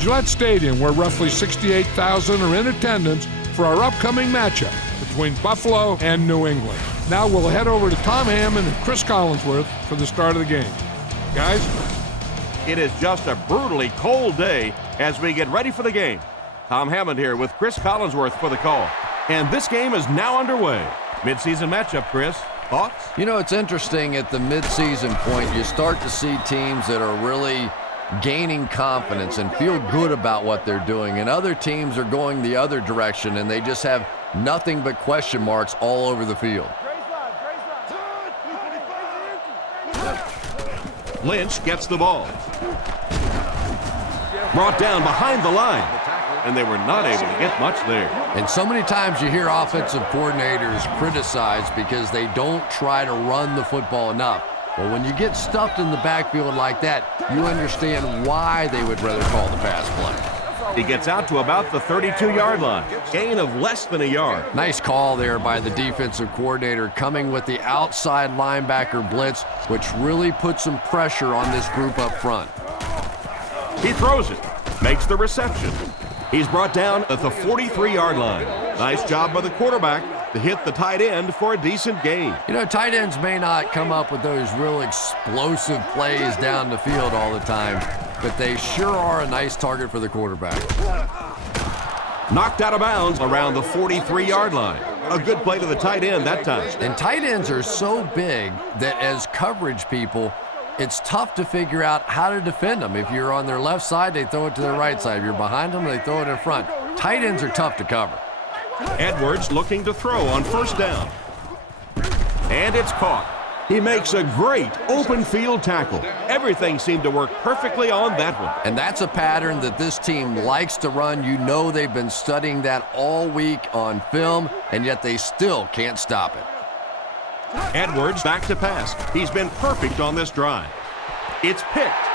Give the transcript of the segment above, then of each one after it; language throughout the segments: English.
Gillette Stadium, where roughly 68,000 are in attendance for our upcoming matchup between Buffalo and New England. Now we'll head over to Tom Hammond and Chris Collinsworth for the start of the game. Guys? It is just a brutally cold day as we get ready for the game. Tom Hammond here with Chris Collinsworth for the call. And this game is now underway. Midseason matchup, Chris. Thoughts? You know, it's interesting at the midseason point, you start to see teams that are really gaining confidence and feel good about what they're doing, and other teams are going the other direction and they just have nothing but question marks all over the field. Lynch gets the ball. Brought down behind the line, and they were not able to get much there. And so many times you hear offensive coordinators criticized because they don't try to run the football enough. Well, when you get stuffed in the backfield like that, you understand why they would rather call the pass play. He gets out to about the 32-yard line. Gain of less than a yard. Nice call there by the defensive coordinator, coming with the outside linebacker blitz, which really puts some pressure on this group up front. He throws it, makes the reception. He's brought down at the 43-yard line. Nice job by the quarterback to hit the tight end for a decent gain. You know, tight ends may not come up with those real explosive plays down the field all the time, but they sure are a nice target for the quarterback. Knocked out of bounds around the 43-yard line. A good play to the tight end that time. And tight ends are so big that as coverage people, it's tough to figure out how to defend them. If you're on their left side, they throw it to their right side. If you're behind them, they throw it in front. Tight ends are tough to cover. Edwards looking to throw on first down. And it's caught. He makes a great open field tackle. Everything seemed to work perfectly on that one. And that's a pattern that this team likes to run. You know they've been studying that all week on film, and yet they still can't stop it. Edwards back to pass. He's been perfect on this drive. It's picked.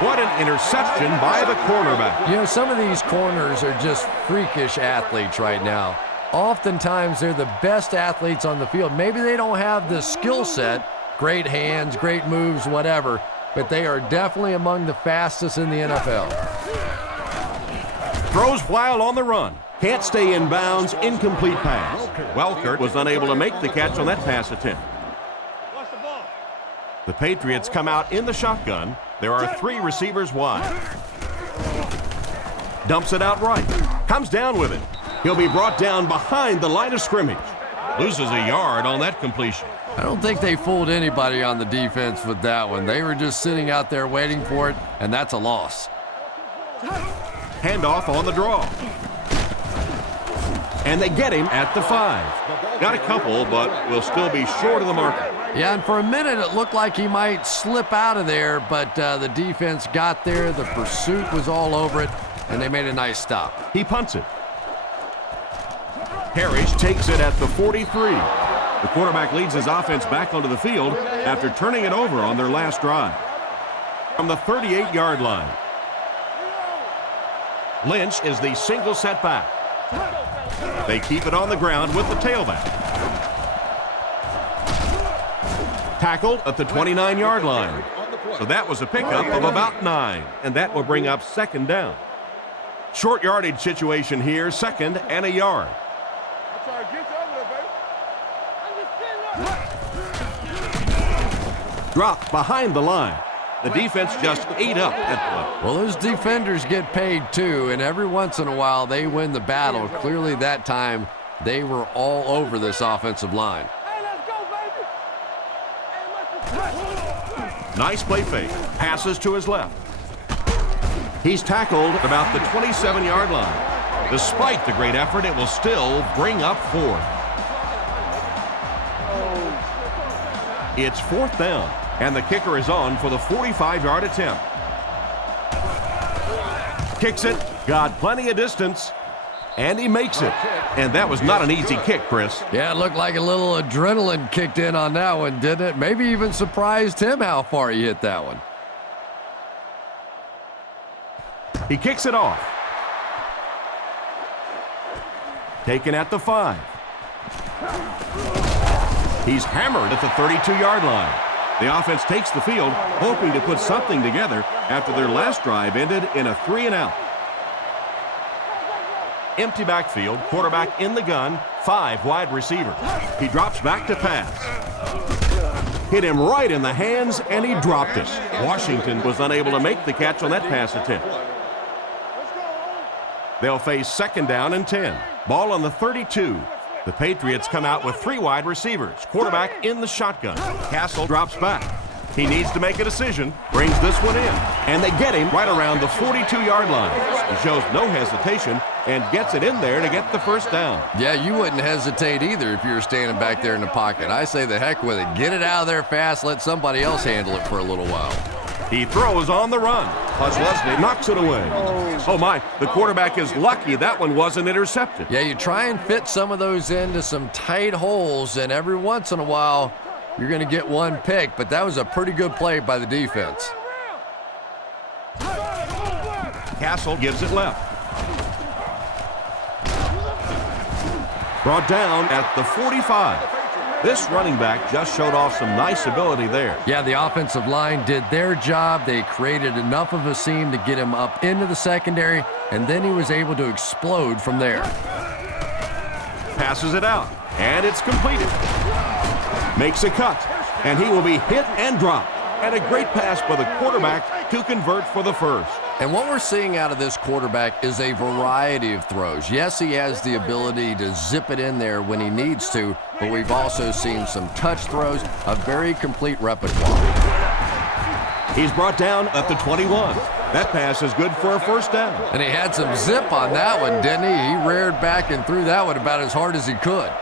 What an interception by the cornerback. You know, some of these corners are just freakish athletes right now. Oftentimes, they're the best athletes on the field. Maybe they don't have the skill set, great hands, great moves, whatever, but they are definitely among the fastest in the NFL. Throws while on the run. Can't stay in bounds, incomplete pass. Welkert was unable to make the catch on that pass attempt. The Patriots come out in the shotgun. There are 3 receivers wide. Dumps it out right. Comes down with it. He'll be brought down behind the line of scrimmage. Loses a yard on that completion. I don't think they fooled anybody on the defense with that one. They were just sitting out there waiting for it, and that's a loss. Handoff on the draw. And they get him at the 5. Got a couple, but will still be short of the marker. Yeah, and for a minute it looked like he might slip out of there, but the defense got there. The pursuit was all over it, and they made a nice stop. He punts it. Parrish takes it at the 43. The quarterback leads his offense back onto the field after turning it over on their last drive. From the 38-yard line. Lynch is the single setback. They keep it on the ground with the tailback. Tackled at the 29-yard line. So that was a pickup of about 9, and that will bring up second down. Short yardage situation here, second and a yard. Dropped behind the line. The defense just ate up that play. Well, those defenders get paid too, and every once in a while they win the battle. Clearly that time they were all over this offensive line. Nice play fake. Passes to his left. He's tackled at about the 27-yard line. Despite the great effort, it will still bring up 4th. It's 4th down, and the kicker is on for the 45-yard attempt. Kicks it, got plenty of distance, and he makes it. And that was not an easy kick, Chris. Yeah, it looked like a little adrenaline kicked in on that one, didn't it? Maybe even surprised him how far he hit that one. He kicks it off. Taken at the 5. He's hammered at the 32-yard line. The offense takes the field, hoping to put something together after their last drive ended in a 3-and-out. Empty backfield, quarterback in the gun, 5 wide receivers. He drops back to pass. Hit him right in the hands, and he dropped it. Washington was unable to make the catch on that pass attempt. They'll face 2nd down and 10. Ball on the 32. The Patriots come out with 3 wide receivers. Quarterback in the shotgun. Castle drops back. He needs to make a decision, brings this one in, and they get him right around the 42-yard line. He shows no hesitation and gets it in there to get the 1st down. Yeah, you wouldn't hesitate either if you were standing back there in the pocket. I say the heck with it. Get it out of there fast. Let somebody else handle it for a little while. He throws on the run. Plus Leslie knocks it away. Oh my, the quarterback is lucky that one wasn't intercepted. Yeah, you try and fit some of those into some tight holes, and every once in a while, you're going to get one pick, but that was a pretty good play by the defense. Castle gives it left. Brought down at the 45. This running back just showed off some nice ability there. Yeah, the offensive line did their job. They created enough of a seam to get him up into the secondary, and then he was able to explode from there. Passes it out, and it's completed. Makes a cut, and he will be hit and dropped. And a great pass by the quarterback to convert for the 1st. And what we're seeing out of this quarterback is a variety of throws. Yes, he has the ability to zip it in there when he needs to, but we've also seen some touch throws, a very complete repertoire. He's brought down at the 21. That pass is good for a 1st down. And he had some zip on that one, didn't he? He reared back and threw that one about as hard as he could.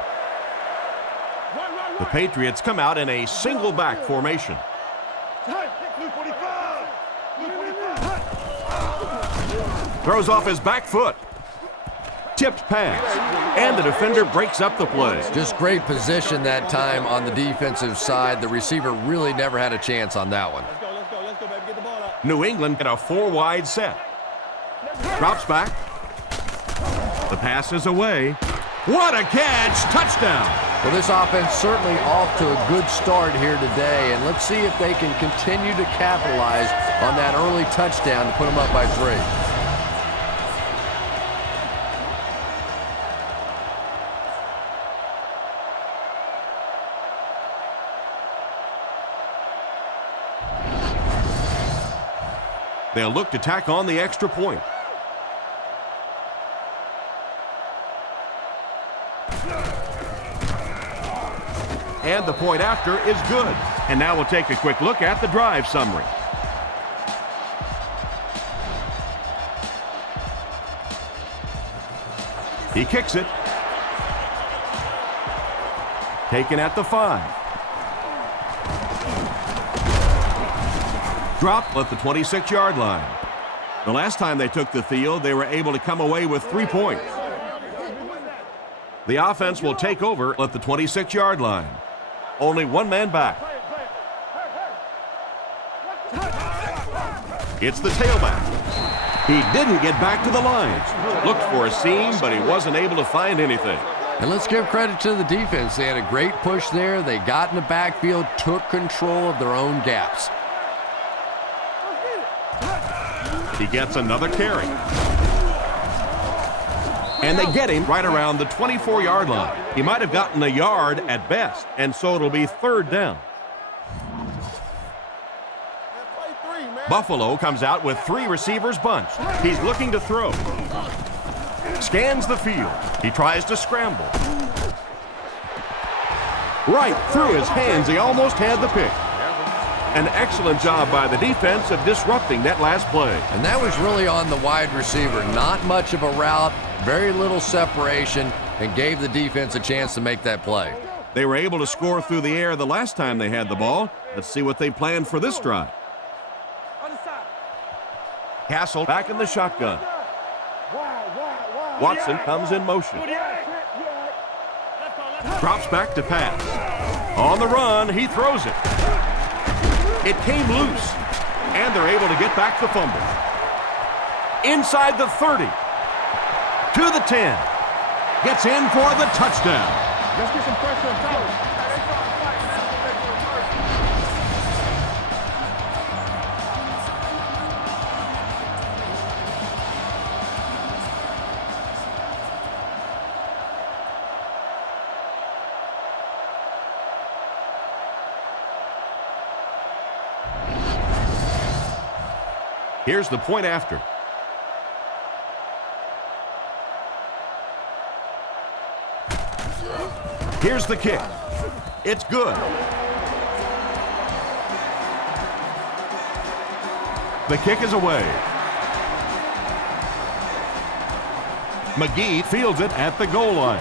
The Patriots come out in a single back formation. Throws off his back foot. Tipped pass. And the defender breaks up the play. Just great position that time on the defensive side. The receiver really never had a chance on that one. New England get a 4-wide set. Drops back. The pass is away. What a catch! Touchdown! Well, this offense certainly off to a good start here today, and let's see if they can continue to capitalize on that early touchdown to put them up by 3. They'll look to tack on the extra point. And the point after is good. And now we'll take a quick look at the drive summary. He kicks it. Taken at the 5. Dropped at the 26-yard line. The last time they took the field, they were able to come away with 3 points. The offense will take over at the 26-yard line. Only one man back. It's the tailback. He didn't get back to the lines. Looked for a seam, but he wasn't able to find anything. And let's give credit to the defense. They had a great push there. They got in the backfield, took control of their own gaps. He gets another carry. And they get him right around the 24-yard line. He might have gotten a yard at best, and so it'll be 3rd down. Buffalo comes out with 3 receivers bunched. He's looking to throw. Scans the field. He tries to scramble. Right through his hands, he almost had the pick. An excellent job by the defense of disrupting that last play. And that was really on the wide receiver. Not much of a route, very little separation, and gave the defense a chance to make that play. They were able to score through the air the last time they had the ball. Let's see what they planned for this drive. Castle back in the shotgun. Watson comes in motion. Drops back to pass. On the run, he throws it. It came loose, and they're able to get back the fumble. Inside the 30, to the 10, gets in for the touchdown. Let's get some pressure on top. Here's the point after. Here's the kick. It's good. The kick is away. McGee fields it at the goal line.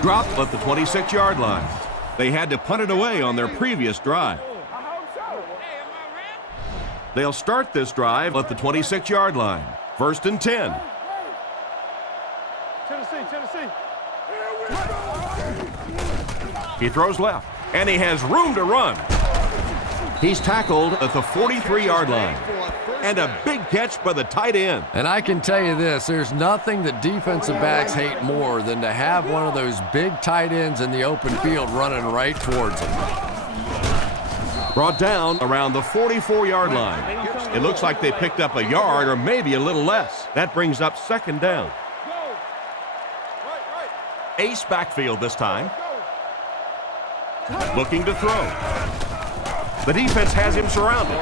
Dropped at the 26-yard line. They had to punt it away on their previous drive. They'll start this drive at the 26-yard line. 1st and 10. Tennessee. He throws left, and he has room to run. He's tackled at the 43-yard line. And a big catch by the tight end. And I can tell you this, there's nothing that defensive backs hate more than to have one of those big tight ends in the open field running right towards them. Brought down around the 44-yard line. It looks like they picked up a yard or maybe a little less. That brings up 2nd down. Ace backfield this time. Looking to throw. The defense has him surrounded,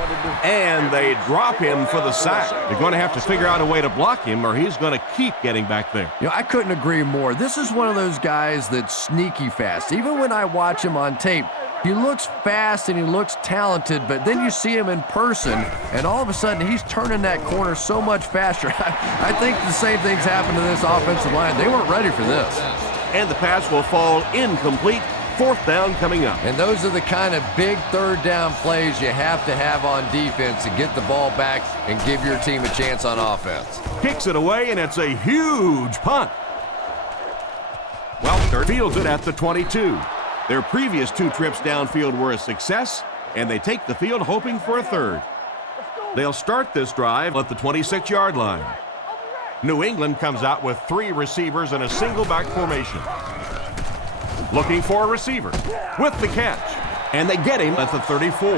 and they drop him for the sack. They're going to have to figure out a way to block him, or he's going to keep getting back there. You know, I couldn't agree more. This is one of those guys that's sneaky fast. Even when I watch him on tape, he looks fast and he looks talented, but then you see him in person, and all of a sudden he's turning that corner so much faster. I think the same thing's happened to this offensive line. They weren't ready for this. And the pass will fall incomplete. 4th down coming up. And those are the kind of big 3rd down plays you have to have on defense to get the ball back and give your team a chance on offense. Kicks it away, and it's a huge punt. Welter fields it at the 22. Their previous 2 trips downfield were a success, and they take the field hoping for a 3rd. They'll start this drive at the 26-yard line. New England comes out with 3 receivers in a single back formation. Looking for a receiver with the catch, and they get him at the 34.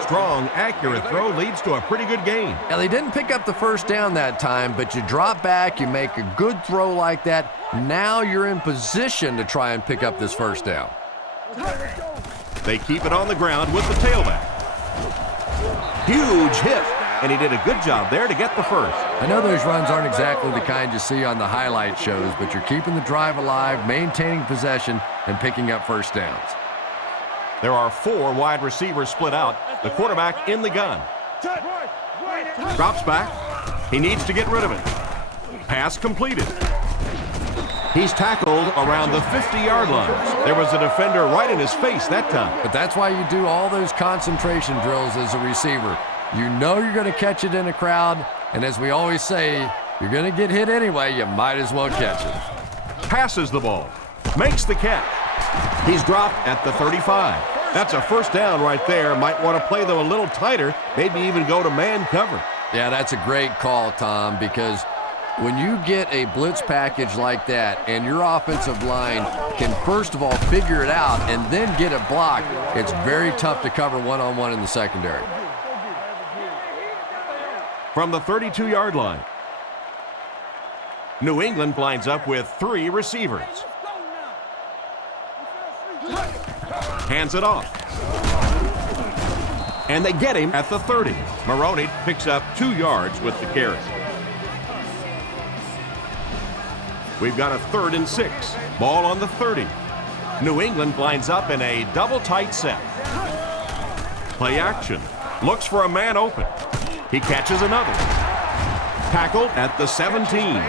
Strong, accurate throw leads to a pretty good gain. Now, they didn't pick up the 1st down that time, but you drop back, you make a good throw like that. Now you're in position to try and pick up this 1st down. They keep it on the ground with the tailback. Huge hit, and he did a good job there to get the 1st. I know those runs aren't exactly the kind you see on the highlight shows, but you're keeping the drive alive, maintaining possession, and picking up 1st downs. There are 4 wide receivers split out. The quarterback in the gun. Drops back. He needs to get rid of it. Pass completed. He's tackled around the 50-yard line. There was a defender right in his face that time. But that's why you do all those concentration drills as a receiver. You know you're going to catch it in a crowd, and as we always say, you're going to get hit anyway, you might as well catch it. Passes the ball. Makes the catch. He's dropped at the 35. That's a 1st down right there. Might want to play them a little tighter, maybe even go to man cover. Yeah, that's a great call, Tom, because when you get a blitz package like that and your offensive line can first of all figure it out and then get it blocked, it's very tough to cover one-on-one in the secondary. From the 32-yard line, New England lines up with 3 receivers. Hands it off. And they get him at the 30. Maroney picks up 2 yards with the carry. We've got a 3rd and 6. Ball on the 30. New England lines up in a double tight set. Play action. Looks for a man open. He catches another. Tackled at the 17.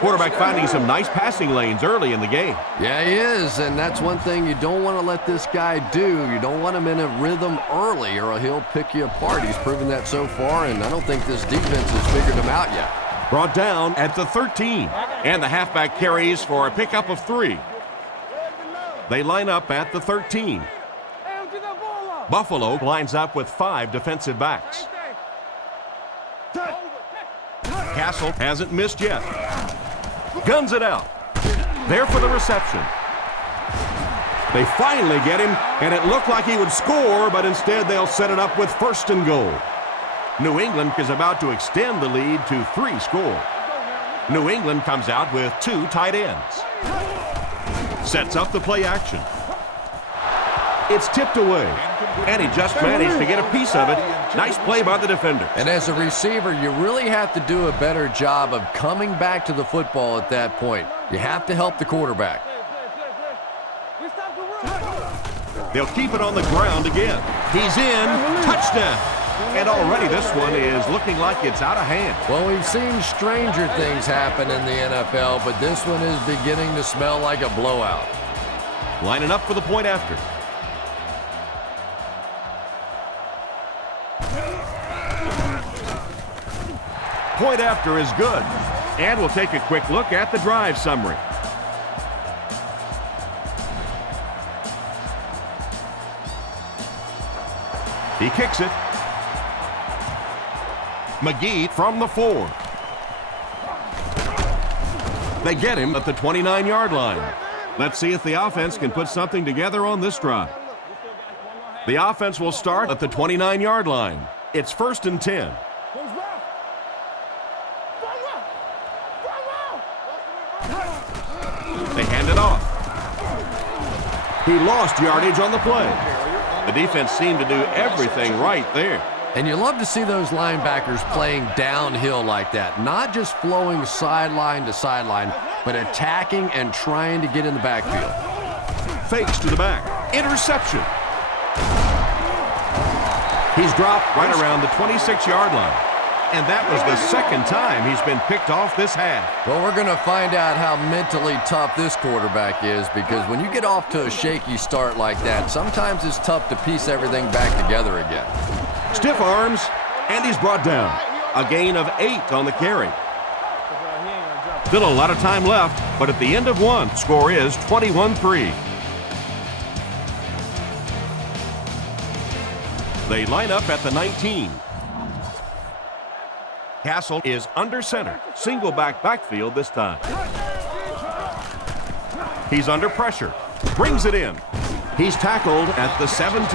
Quarterback finding some nice passing lanes early in the game. Yeah, he is, and that's one thing you don't want to let this guy do. You don't want him in a rhythm early, or he'll pick you apart. He's proven that so far, and I don't think this defense has figured him out yet. Brought down at the 13, and the halfback carries for a pickup of 3. They line up at the 13. Buffalo lines up with 5 defensive backs. Castle hasn't missed yet. Guns it out. There for the reception. They finally get him, and it looked like he would score, but instead they'll set it up with 1st and goal. New England is about to extend the lead to 3 score. New England comes out with 2 tight ends. Sets up the play action. It's tipped away. And he just managed to get a piece of it. Nice play by the defender. And as a receiver, you really have to do a better job of coming back to the football at that point. You have to help the quarterback. They'll keep it on the ground again. He's in. Touchdown. And already this one is looking like it's out of hand. Well, we've seen stranger things happen in the NFL, but this one is beginning to smell like a blowout. Lining up for the point after. Point after is good. And we'll take a quick look at the drive summary. He kicks it. McGee from the 4. They get him at the 29-yard line. Let's see if the offense can put something together on this drive. The offense will start at the 29-yard line. It's 1st and 10. They hand it off. He lost yardage on the play. The defense seemed to do everything right there. And you love to see those linebackers playing downhill like that. Not just flowing sideline to sideline, but attacking and trying to get in the backfield. Fakes to the back. Interception. He's dropped right around the 26-yard line. And that was the second time he's been picked off this half. Well, we're going to find out how mentally tough this quarterback is, because when you get off to a shaky start like that, sometimes it's tough to piece everything back together again. Stiff arms, and he's brought down. A gain of 8 on the carry. Still a lot of time left, but at the end of one, score is 21-3. They line up at the 19. Castle is under center. Single backfield this time. He's under pressure. Brings it in. He's tackled at the 17.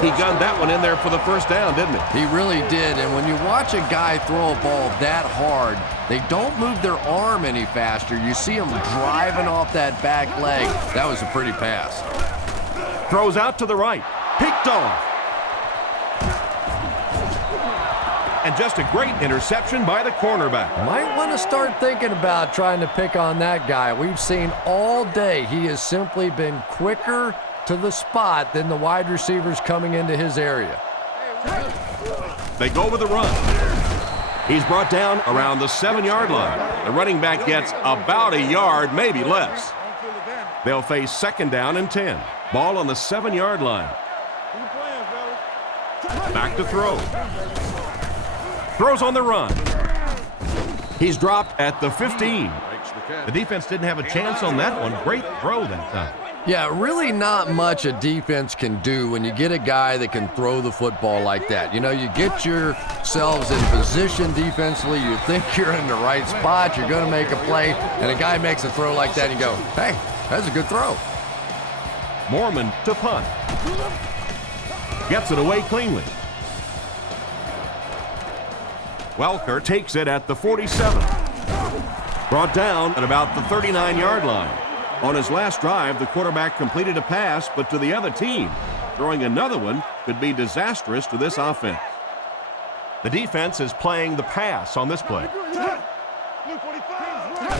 He gunned that one in there for the first down, didn't he? He really did. And when you watch a guy throw a ball that hard, they don't move their arm any faster. You see him driving off that back leg. That was a pretty pass. Throws out to the right. Picked off. And just a great interception by the cornerback. Might want to start thinking about trying to pick on that guy. We've seen all day he has simply been quicker to the spot than the wide receivers coming into his area. They go with the run. He's brought down around the 7-yard line. The running back gets about a yard, maybe less. They'll face 2nd down and 10. Ball on the 7-yard line. Back to throw. Throws on the run. He's dropped at the 15. The defense didn't have a chance on that one. Great throw that time. Yeah, really not much a defense can do when you get a guy that can throw the football like that. You know, you get yourselves in position defensively. You think you're in the right spot. You're going to make a play, and a guy makes a throw like that, and you go, hey, that's a good throw. Mormon to punt. Gets it away cleanly. Welker takes it at the 47. Brought down at about the 39-yard line. On his last drive, the quarterback completed a pass, but to the other team. Throwing another one could be disastrous to this offense. The defense is playing the pass on this play.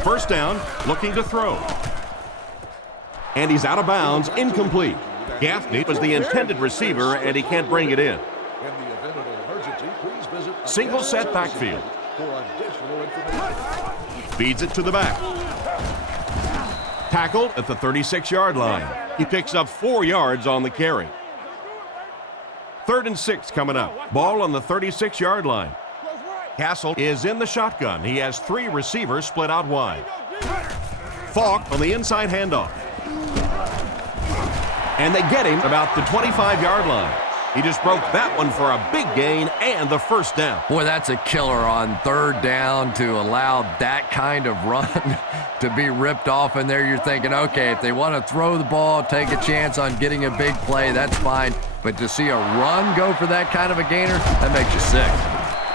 1st down, looking to throw. And he's out of bounds, incomplete. Gaffney was the intended receiver, and he can't bring it in. Single set backfield. Feeds it to the back. Tackled at the 36-yard line. He picks up 4 yards on the carry. 3rd and 6 coming up. Ball on the 36-yard line. Castle is in the shotgun. He has 3 receivers split out wide. Falk on the inside handoff. And they get him about the 25-yard line. He just broke that one for a big gain and the 1st down. Boy, that's a killer on 3rd down to allow that kind of run to be ripped off in there. You're thinking, okay, if they want to throw the ball, take a chance on getting a big play, that's fine. But to see a run go for that kind of a gainer, that makes you sick.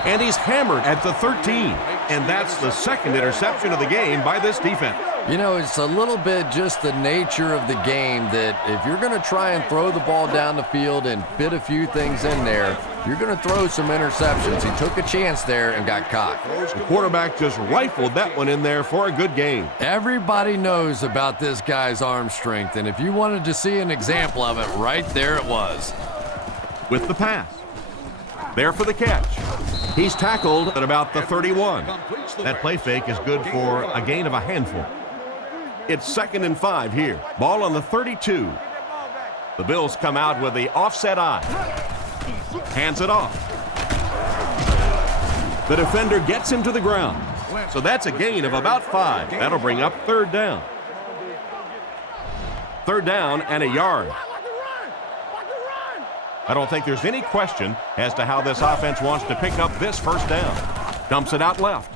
And he's hammered at the 13. And that's the 2nd interception of the game by this defense. You know, it's a little bit just the nature of the game that if you're going to try and throw the ball down the field and fit a few things in there, you're going to throw some interceptions. He took a chance there and got caught. The quarterback just rifled that one in there for a good gain. Everybody knows about this guy's arm strength, and if you wanted to see an example of it, right there it was. With the pass. There for the catch. He's tackled at about the 31. That play fake is good for a gain of a handful. It's 2nd and 5 here. Ball on the 32. The Bills come out with the offset eye. Hands it off. The defender gets him to the ground. So that's a gain of about 5. That'll bring up 3rd down. 3rd down and a yard. I don't think there's any question as to how this offense wants to pick up this 1st down. Dumps it out left.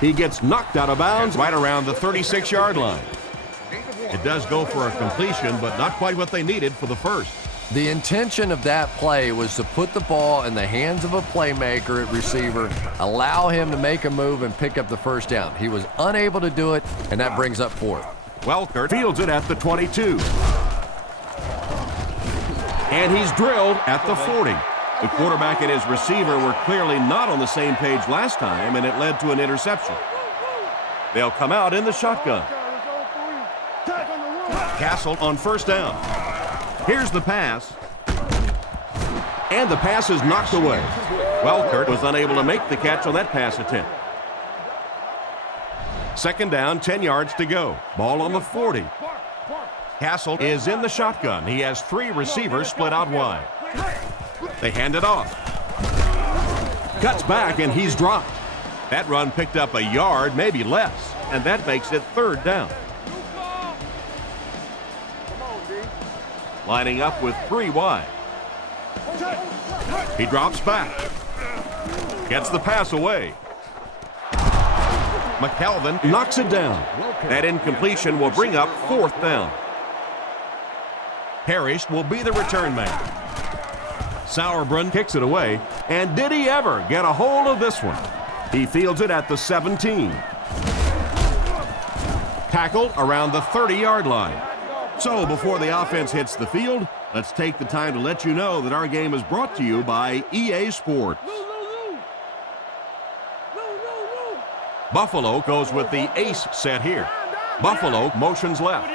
He gets knocked out of bounds right around the 36-yard line. It does go for a completion, but not quite what they needed for the first. The intention of that play was to put the ball in the hands of a playmaker at receiver, allow him to make a move and pick up the 1st down. He was unable to do it, and that brings up 4th. Welker fields it at the 22. And he's drilled at the 40. The quarterback and his receiver were clearly not on the same page last time, and it led to an interception. They'll come out in the shotgun. Castle on 1st down. Here's the pass. And the pass is knocked away. Welker was unable to make the catch on that pass attempt. 2nd down, 10 yards to go. Ball on the 40. Castle is in the shotgun. He has 3 receivers split out wide. They hand it off. Cuts back, and he's dropped. That run picked up a yard, maybe less, and that makes it 3rd down. Lining up with 3 wide. He drops back. Gets the pass away. McKelvin knocks it down. That incompletion will bring up 4th down. Parrish will be the return man. Sauerbrunn kicks it away, and did he ever get a hold of this one? He fields it at the 17. Tackled around the 30-yard line. So before the offense hits the field, let's take the time to let you know that our game is brought to you by EA Sports. Buffalo goes with the ace set here. Buffalo motions left.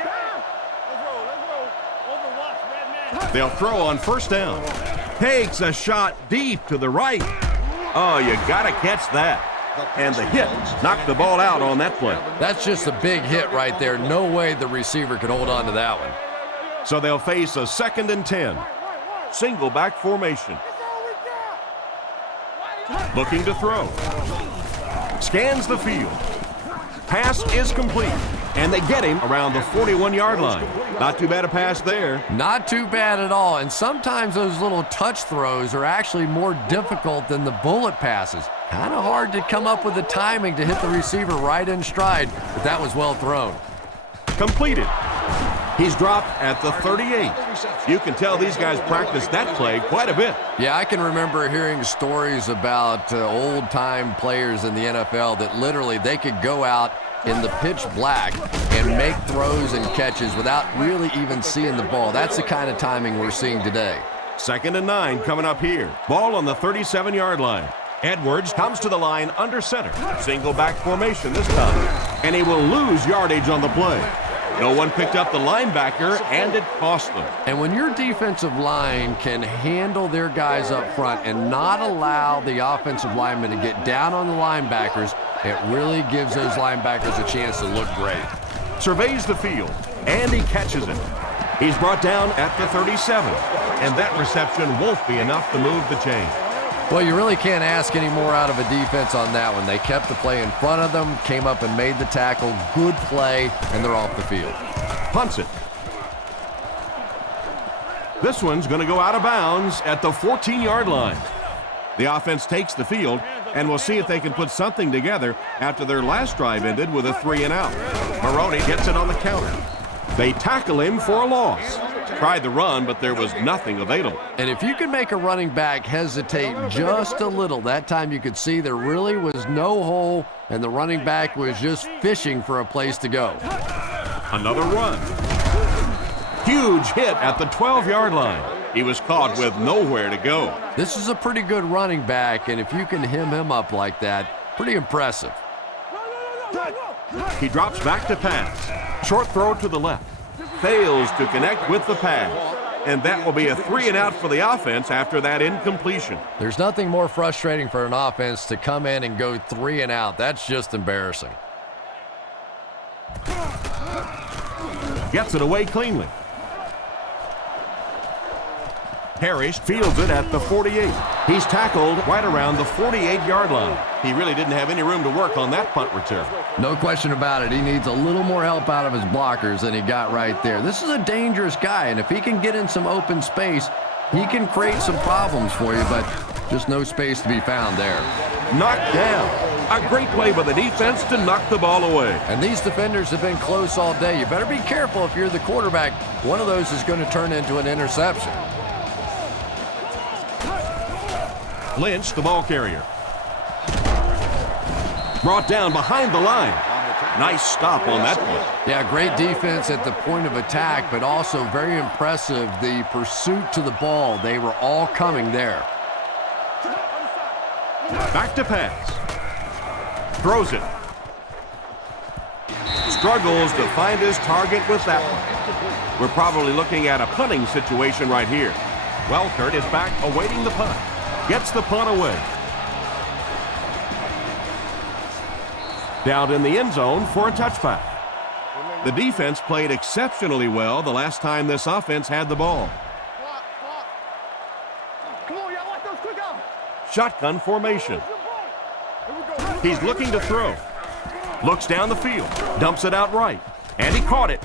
They'll throw on 1st down. Takes a shot deep to the right. Oh, you got to catch that. And the hit knocked the ball out on that play. That's just a big hit right there. No way the receiver could hold on to that one. So they'll face a 2nd and 10. Single back formation. Looking to throw. Scans the field. Pass is complete. And they get him around the 41-yard line. Not too bad a pass there. Not too bad at all. And sometimes those little touch throws are actually more difficult than the bullet passes. Kind of hard to come up with the timing to hit the receiver right in stride, but that was well thrown. Completed. He's dropped at the 38. You can tell these guys practice that play quite a bit. Yeah, I can remember hearing stories about old-time players in the NFL that literally they could go out in the pitch black and make throws and catches without really even seeing the ball. That's the kind of timing we're seeing today. 2nd and 9 coming up here. Ball on the 37-yard line. Edwards comes to the line under center. Single back formation this time. And he will lose yardage on the play. No one picked up the linebacker, and it cost them. And when your defensive line can handle their guys up front and not allow the offensive linemen to get down on the linebackers, it really gives those linebackers a chance to look great. Surveys the field, and he catches it. He's brought down at the 37, and that reception won't be enough to move the chain. Well, you really can't ask any more out of a defense on that one. They kept the play in front of them, came up and made the tackle. Good play, and they're off the field. Punts it. This one's going to go out of bounds at the 14-yard line. The offense takes the field, and we'll see if they can put something together after their last drive ended with a 3-and-out. Maroney gets it on the counter. They tackle him for a loss. tried the run, but there was nothing available. And if you can make a running back hesitate just a little, that time you could see there really was no hole, and the running back was just fishing for a place to go. Another run. Huge hit at the 12-yard line. He was caught with nowhere to go. This is a pretty good running back, and if you can hem him up like that, pretty impressive. He drops back to pass. Short throw to the left. Fails to connect with the pass. And that will be a 3-and-out for the offense after that incompletion. There's nothing more frustrating for an offense to come in and go 3-and-out. That's just embarrassing. Gets it away cleanly. Parrish fields it at the 48. He's tackled right around the 48-yard line. He really didn't have any room to work on that punt return. No question about it. He needs a little more help out of his blockers than he got right there. This is a dangerous guy, and if he can get in some open space, he can create some problems for you, but just no space to be found there. Knocked down. A great play by the defense to knock the ball away. And these defenders have been close all day. You better be careful if you're the quarterback. One of those is going to turn into an interception. Lynch, the ball carrier. Brought down behind the line. Nice stop on that one. Yeah, great defense at the point of attack, but also very impressive the pursuit to the ball. They were all coming there. Back to pass. Throws it. Struggles to find his target with that one. We're probably looking at a punting situation right here. Welkert is back awaiting the punt. Gets the punt away. Down in the end zone for a touchback. The defense played exceptionally well the last time this offense had the ball. Shotgun formation. He's looking to throw. Looks down the field. Dumps it out right. And he caught it.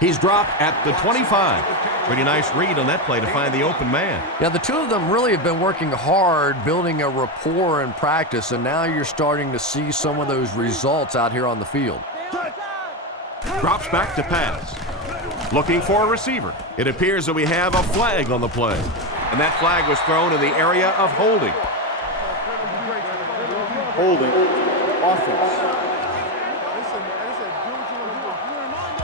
He's dropped at the 25. Pretty nice read on that play to find the open man. Yeah, the two of them really have been working hard, building a rapport in practice, and now you're starting to see some of those results out here on the field. Drops back to pass. Looking for a receiver. It appears that we have a flag on the play. And that flag was thrown in the area of holding. Holding. Offense.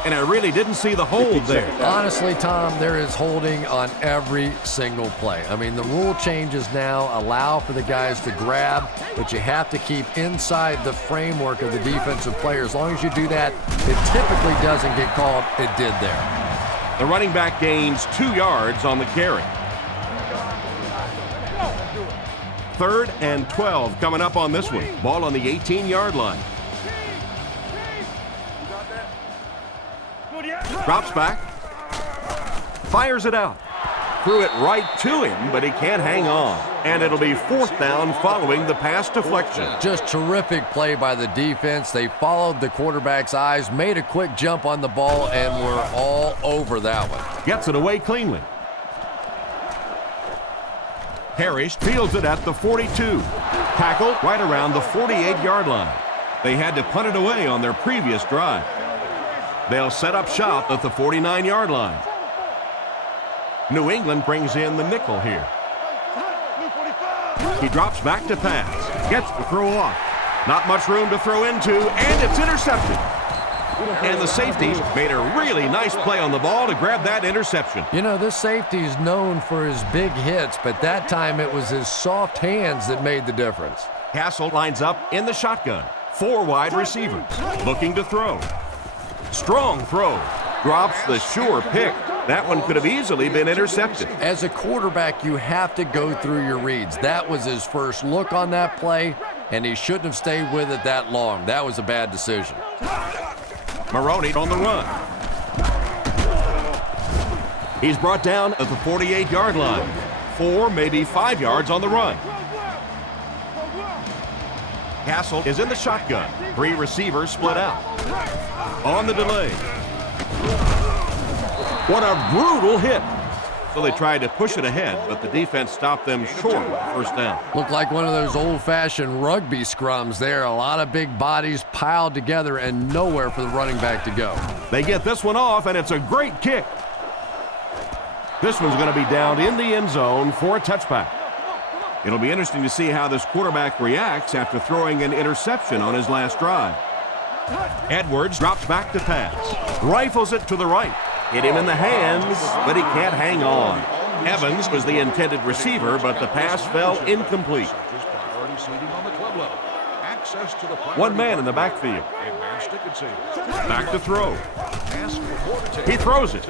And I really didn't see the hold there. Honestly, Tom, there is holding on every single play. I mean, the rule changes now allow for the guys to grab, but you have to keep inside the framework of the defensive player. As long as you do that, it typically doesn't get called. It did there. The running back gains 2 yards on the carry. 3rd and 12 coming up on this one. Ball on the 18-yard line. Drops back. Fires it out. Threw it right to him, but he can't hang on. And it'll be 4th down following the pass deflection. Just terrific play by the defense. They followed the quarterback's eyes, made a quick jump on the ball, and were all over that one. Gets it away cleanly. Parrish fields it at the 42. Tackled right around the 48-yard line. They had to punt it away on their previous drive. They'll set up shop at the 49-yard line. New England brings in the nickel here. He drops back to pass. Gets the throw off. Not much room to throw into, and it's intercepted. And the safeties made a really nice play on the ball to grab that interception. You know, this safety is known for his big hits, but that time it was his soft hands that made the difference. Castle lines up in the shotgun. 4 wide receivers looking to throw. Strong throw. Drops the sure pick. That one could have easily been intercepted. As a quarterback, you have to go through your reads. That was his first look on that play, and he shouldn't have stayed with it that long. That was a bad decision. Maroney on the run. He's brought down at the 48-yard line. 4, maybe 5 yards on the run. Castle is in the shotgun. 3 receivers split out. On the delay. What a brutal hit. So they tried to push it ahead, but the defense stopped them short of the first down. Looked like one of those old-fashioned rugby scrums there. A lot of big bodies piled together and nowhere for the running back to go. They get this one off, and it's a great kick. This one's going to be down in the end zone for a touchback. It'll be interesting to see how this quarterback reacts after throwing an interception on his last drive. Edwards drops back to pass. Rifles it to the right. Hit him in the hands, but he can't hang on. Evans was the intended receiver, but the pass fell incomplete. One man in the backfield. Back to throw. He throws it.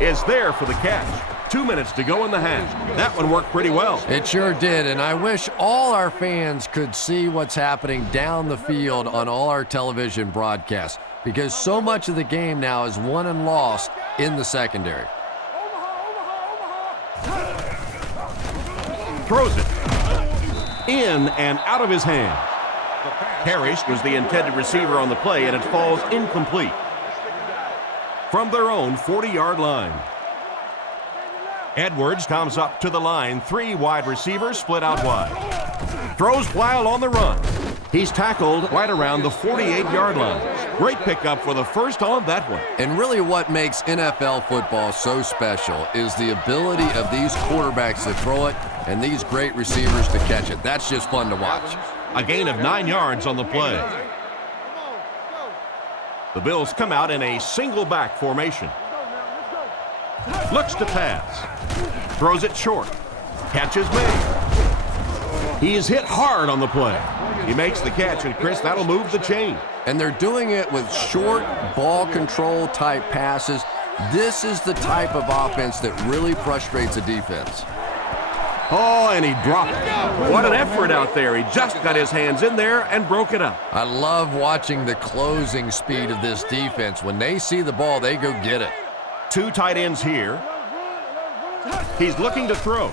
It's there for the catch. 2 minutes to go in the half. That one worked pretty well. It sure did, and I wish all our fans could see what's happening down the field on all our television broadcasts, because so much of the game now is won and lost in the secondary. Throws it. In and out of his hand. Parrish was the intended receiver on the play, and it falls incomplete. From their own 40-yard line. Edwards comes up to the line. 3 wide receivers split out wide. Throws while on the run. He's tackled right around the 48-yard line. Great pickup for the first on that one. And really what makes NFL football so special is the ability of these quarterbacks to throw it and these great receivers to catch it. That's just fun to watch. A gain of 9 yards on the play. The Bills come out in a single back formation. Looks to pass. Throws it short. Catch is made. He's hit hard on the play. He makes the catch, and Chris, that'll move the chain. And they're doing it with short ball control type passes. This is the type of offense that really frustrates a defense. Oh, and he dropped it. What an effort out there. He just got his hands in there and broke it up. I love watching the closing speed of this defense. When they see the ball, they go get it. 2 tight ends here. He's looking to throw.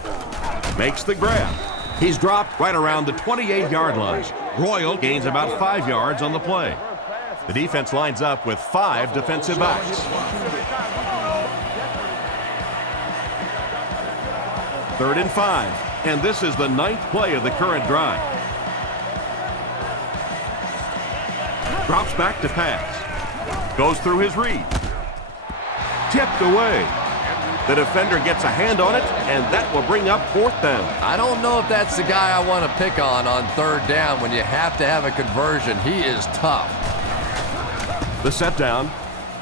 Makes the grab. He's dropped right around the 28-yard line. Royal gains about 5 yards on the play. The defense lines up with 5 defensive backs. 3rd and 5, and this is the 9th play of the current drive. Drops back to pass. Goes through his read. Tipped away. The defender gets a hand on it, and that will bring up 4th down. I don't know if that's the guy I want to pick on 3rd down when you have to have a conversion. He is tough. The set down.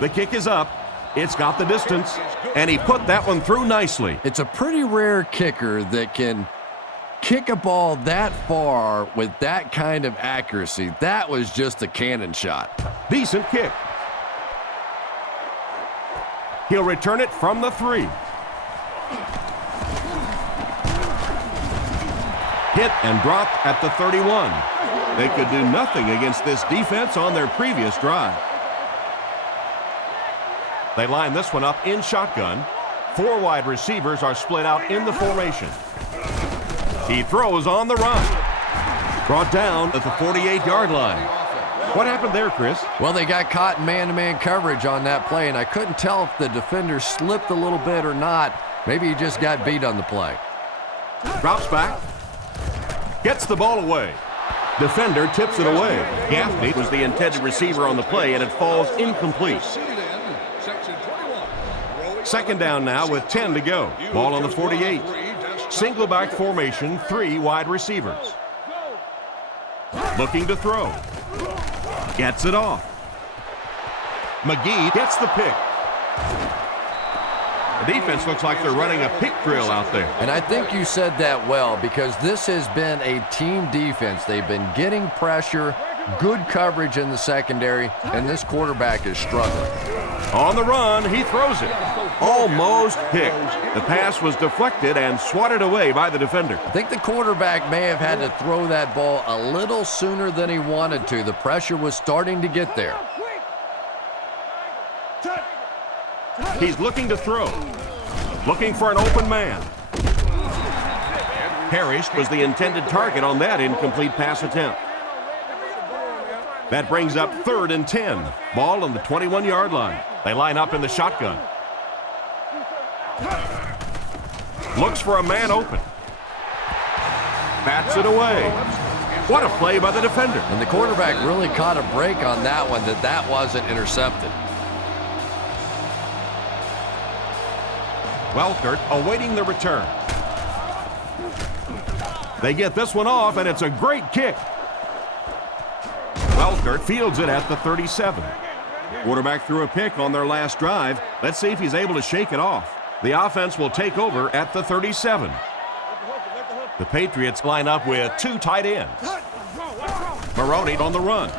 The kick is up. It's got the distance, and he put that one through nicely. It's a pretty rare kicker that can kick a ball that far with that kind of accuracy. That was just a cannon shot. Decent kick. He'll return it from the 3. Hit and dropped at the 31. They could do nothing against this defense on their previous drive. They line this one up in shotgun. 4 wide receivers are split out in the formation. He throws on the run. Brought down at the 48-yard line. What happened there, Chris? Well, they got caught in man-to-man coverage on that play, and I couldn't tell if the defender slipped a little bit or not. Maybe he just got beat on the play. Drops back. Gets the ball away. Defender tips it away. Gaffney was the intended receiver on the play, and it falls incomplete. 2nd down now with 10 to go. Ball on the 48. Single back formation, 3 wide receivers. Looking to throw. Gets it off. McGee gets the pick. The defense looks like they're running a pick drill out there. And I think you said that well, because this has been a team defense. They've been getting pressure, good coverage in the secondary, and this quarterback is struggling. On the run, he throws it. Almost picked. The pass was deflected and swatted away by the defender. I think the quarterback may have had to throw that ball a little sooner than he wanted to. The pressure was starting to get there. He's looking to throw. Looking for an open man. Parrish was the intended target on that incomplete pass attempt. That brings up 3rd and 10. Ball on the 21-yard line. They line up in the shotgun. Looks for a man open. Bats it away. What a play by the defender. And the quarterback really caught a break on that one, that wasn't intercepted. Welkert awaiting the return. They get this one off, and it's a great kick. Welkert fields it at the 37. Quarterback threw a pick on their last drive. Let's see if he's able to shake it off. The offense will take over at the 37. The Patriots line up with two tight ends. Maroney on the run.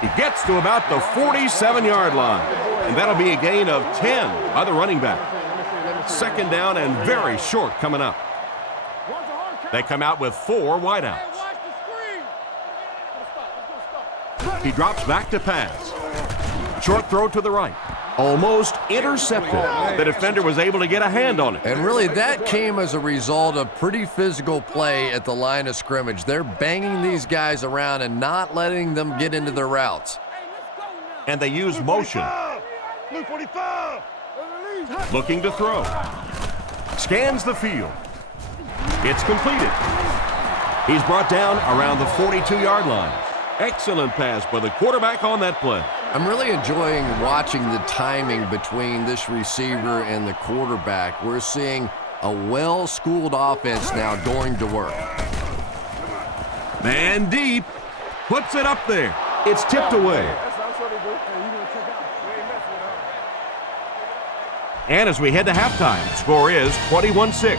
He gets to about the 47-yard line, and that'll be a gain of 10 by the running back. Second down and very short coming up. They come out with 4 wideouts. He drops back to pass. Short throw to the right. Almost intercepted. The defender was able to get a hand on it. And really, that came as a result of pretty physical play at the line of scrimmage. They're banging these guys around and not letting them get into their routes. And they use motion. Looking to throw. Scans the field. It's completed. He's brought down around the 42-yard line. Excellent pass by the quarterback on that play. I'm really enjoying watching the timing between this receiver and the quarterback. We're seeing a well-schooled offense now going to work. Man deep. Puts it up there. It's tipped away. And as we head to halftime, score is 21-6.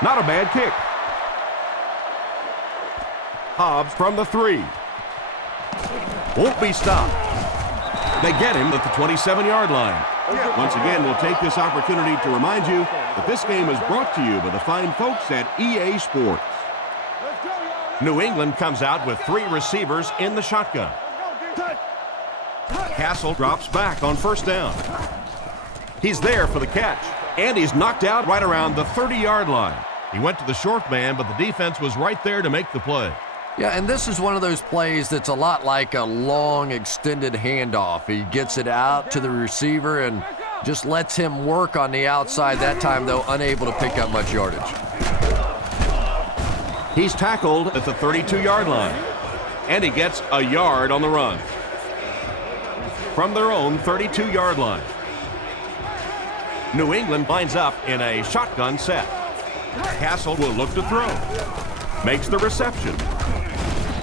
Not a bad kick. Hobbs from the 3. Won't be stopped. They get him at the 27-yard line. Once again, we'll take this opportunity to remind you that this game is brought to you by the fine folks at EA Sports. New England comes out with 3 receivers in the shotgun. Castle drops back on first down. He's there for the catch, and he's knocked out right around the 30-yard line. He went to the short man, but the defense was right there to make the play. Yeah, and this is one of those plays that's a lot like a long, extended handoff. He gets it out to the receiver and just lets him work on the outside. That time, though, unable to pick up much yardage. He's tackled at the 32-yard line, and he gets a yard on the run. From their own 32-yard line. New England lines up in a shotgun set. Castle will look to throw. Makes the reception.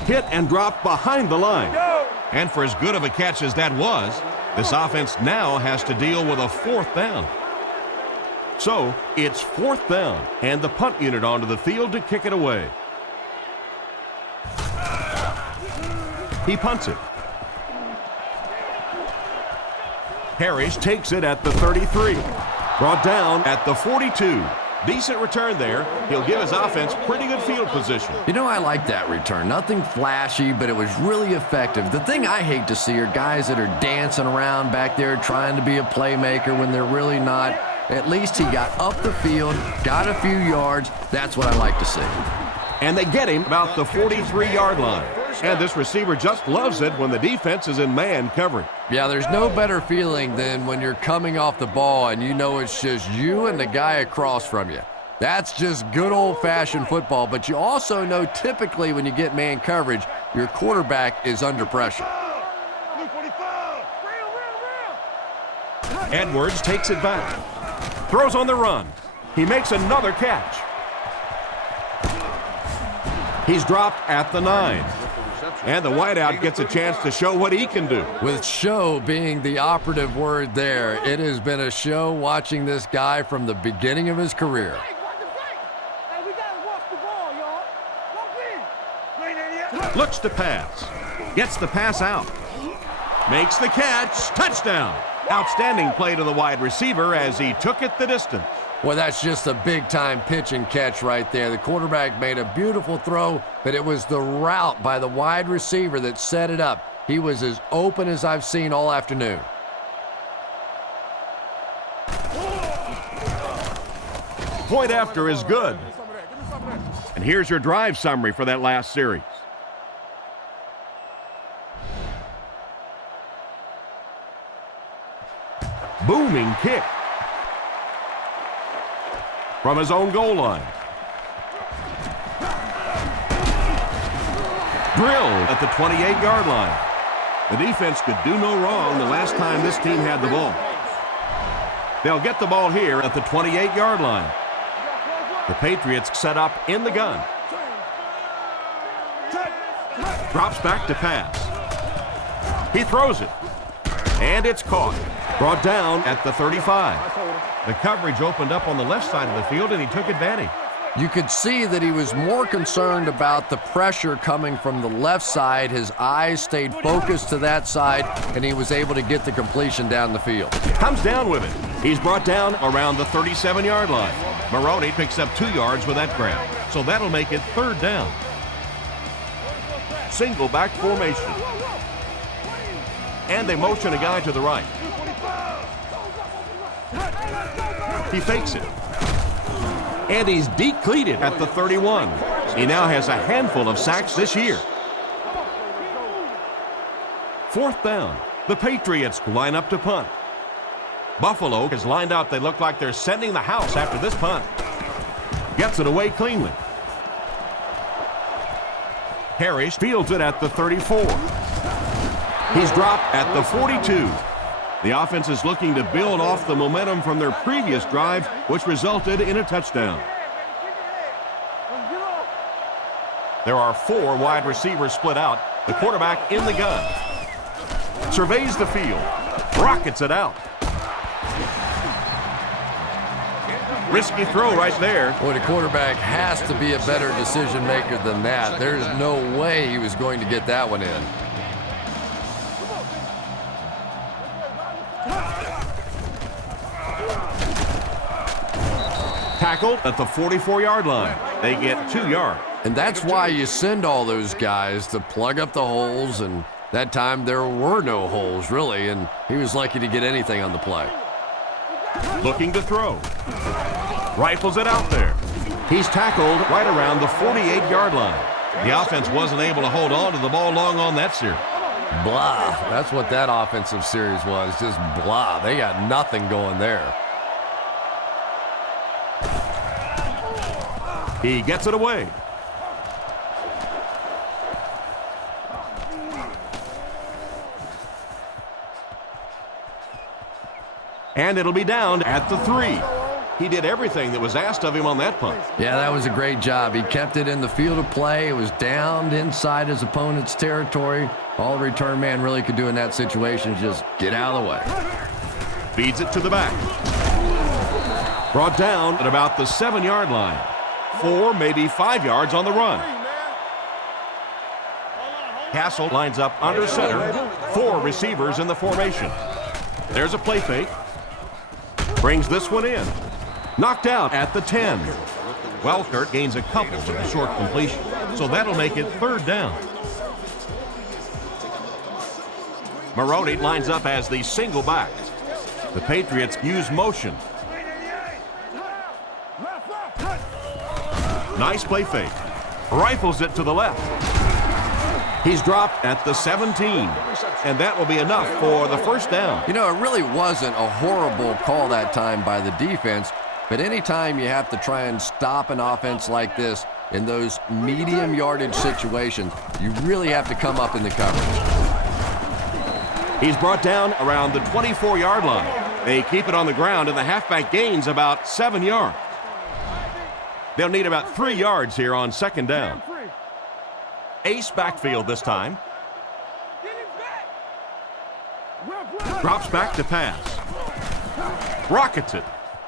Hit and drop behind the line. And for as good of a catch as that was, this offense now has to deal with a 4th down. So it's 4th down, and the punt unit onto the field to kick it away. He punts it. Parrish takes it at the 33. Brought down at the 42. Decent return there. He'll give his offense pretty good field position. You know, I like that return. Nothing flashy, but it was really effective. The thing I hate to see are guys that are dancing around back there trying to be a playmaker when they're really not. At least he got up the field, got a few yards. That's what I like to see. And they get him about the 43-yard line. And this receiver just loves it when the defense is in man coverage. Yeah, there's no better feeling than when you're coming off the ball and you know it's just you and the guy across from you. That's just good old-fashioned football, but you also know typically when you get man coverage, your quarterback is under pressure. Edwards takes it back. Throws on the run. He makes another catch. He's dropped at the 9. And the wideout gets a chance to show what he can do. With show being the operative word there, it has been a show watching this guy from the beginning of his career. Looks to pass. Gets the pass out. Makes the catch. Touchdown. Outstanding play to the wide receiver as he took it the distance. Well, that's just a big-time pitch and catch right there. The quarterback made a beautiful throw, but it was the route by the wide receiver that set it up. He was as open as I've seen all afternoon. Point after is good. And here's your drive summary for that last series. Booming kick. From his own goal line. Drilled at the 28-yard line. The defense could do no wrong the last time this team had the ball. They'll get the ball here at the 28-yard line. The Patriots set up in the gun. Drops back to pass. He throws it. And it's caught. Brought down at the 35. The coverage opened up on the left side of the field, and he took advantage. You could see that he was more concerned about the pressure coming from the left side. His eyes stayed focused to that side, and he was able to get the completion down the field. Comes down with it. He's brought down around the 37-yard line. Maroney picks up 2 yards with that grab, so that'll make it 3rd down. Single back formation. And they motion a guy to the right. He fakes it. And he's decleated at the 31. He now has a handful of sacks this year. 4th down. The Patriots line up to punt. Buffalo is lined up. They look like they're sending the house after this punt. Gets it away cleanly. Harris fields it at the 34. He's dropped at the 42. The offense is looking to build off the momentum from their previous drive, which resulted in a touchdown. There are 4 wide receivers split out. The quarterback in the gun. Surveys the field. Rockets it out. Risky throw right there. Boy, the quarterback has to be a better decision maker than that. There's no way he was going to get that one in. Tackled at the 44-yard line. They get 2 yards. And that's why you send all those guys to plug up the holes, and that time there were no holes, really, and he was lucky to get anything on the play. Looking to throw. Rifles it out there. He's tackled right around the 48-yard line. The offense wasn't able to hold on to the ball long on that series. Blah. That's what that offensive series was, just blah. They got nothing going there. He gets it away. And it'll be down at the 3. He did everything that was asked of him on that punt. Yeah, that was a great job. He kept it in the field of play. It was down inside his opponent's territory. All the return man really could do in that situation is just get out of the way. Feeds it to the back. Brought down at about the 7-yard line. 4, maybe 5 yards on the run. Castle lines up under center. 4 receivers in the formation. There's a play fake. Brings this one in. Knocked out at the 10. Welkert gains a couple with the short completion, so that'll make it 3rd down. Maroney lines up as the single back. The Patriots use motion. Nice play fake. Rifles it to the left. He's dropped at the 17. And that will be enough for the 1st down. You know, it really wasn't a horrible call that time by the defense, but anytime you have to try and stop an offense like this in those medium yardage situations, you really have to come up in the coverage. He's brought down around the 24-yard line. They keep it on the ground, and the halfback gains about 7 yards. They'll need about 3 yards here on 2nd down. Ace backfield this time. Drops back to pass. Rockets it.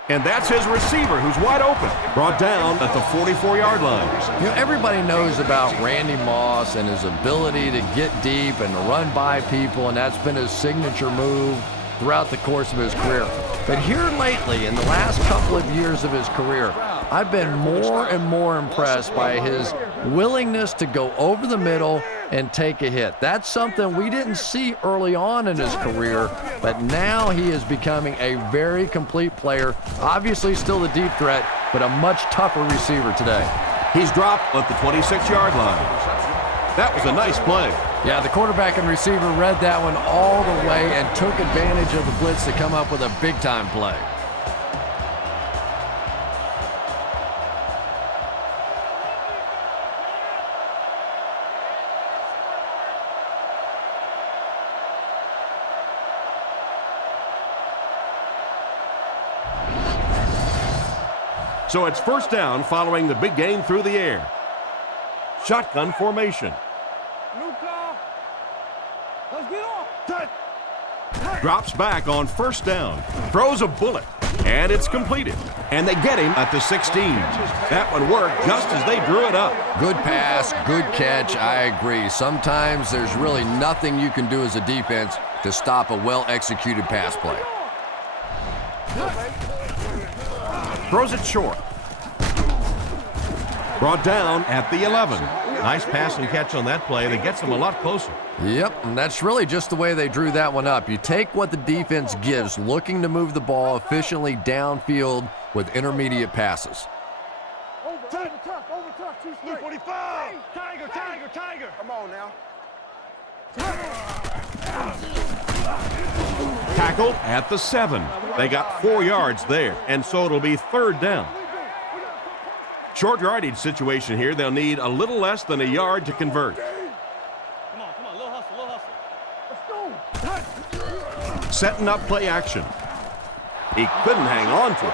And that's his receiver who's wide open. Brought down at the 44-yard line. You know, everybody knows about Randy Moss and his ability to get deep and to run by people, and that's been his signature move throughout the course of his career. But here lately, in the last couple of years of his career, I've been more and more impressed by his willingness to go over the middle and take a hit. That's something we didn't see early on in his career, but now he is becoming a very complete player. Obviously still the deep threat, but a much tougher receiver today. He's dropped at the 26-yard line. That was a nice play. Yeah, the quarterback and receiver read that one all the way and took advantage of the blitz to come up with a big-time play. So it's first down following the big gain through the air. Shotgun formation. Drops back on first down. Throws a bullet. And it's completed. And they get him at the 16. That one worked just as they drew it up. Good pass, good catch, I agree. Sometimes there's really nothing you can do as a defense to stop a well-executed pass play. Throws it short. Brought down at the 11. Nice pass and catch on that play that gets them a lot closer. Yep, and that's really just the way they drew that one up. You take what the defense gives, looking to move the ball efficiently downfield with intermediate passes. Over tuck, 2 straight. 45. Tiger. Come on now. Tackled at the 7. They got 4 yards there, and so it'll be third down. Short yardage situation here. They'll need a little less than a yard to convert. Come on, little hustle. Let's go. Setting up play action. He couldn't hang on to it,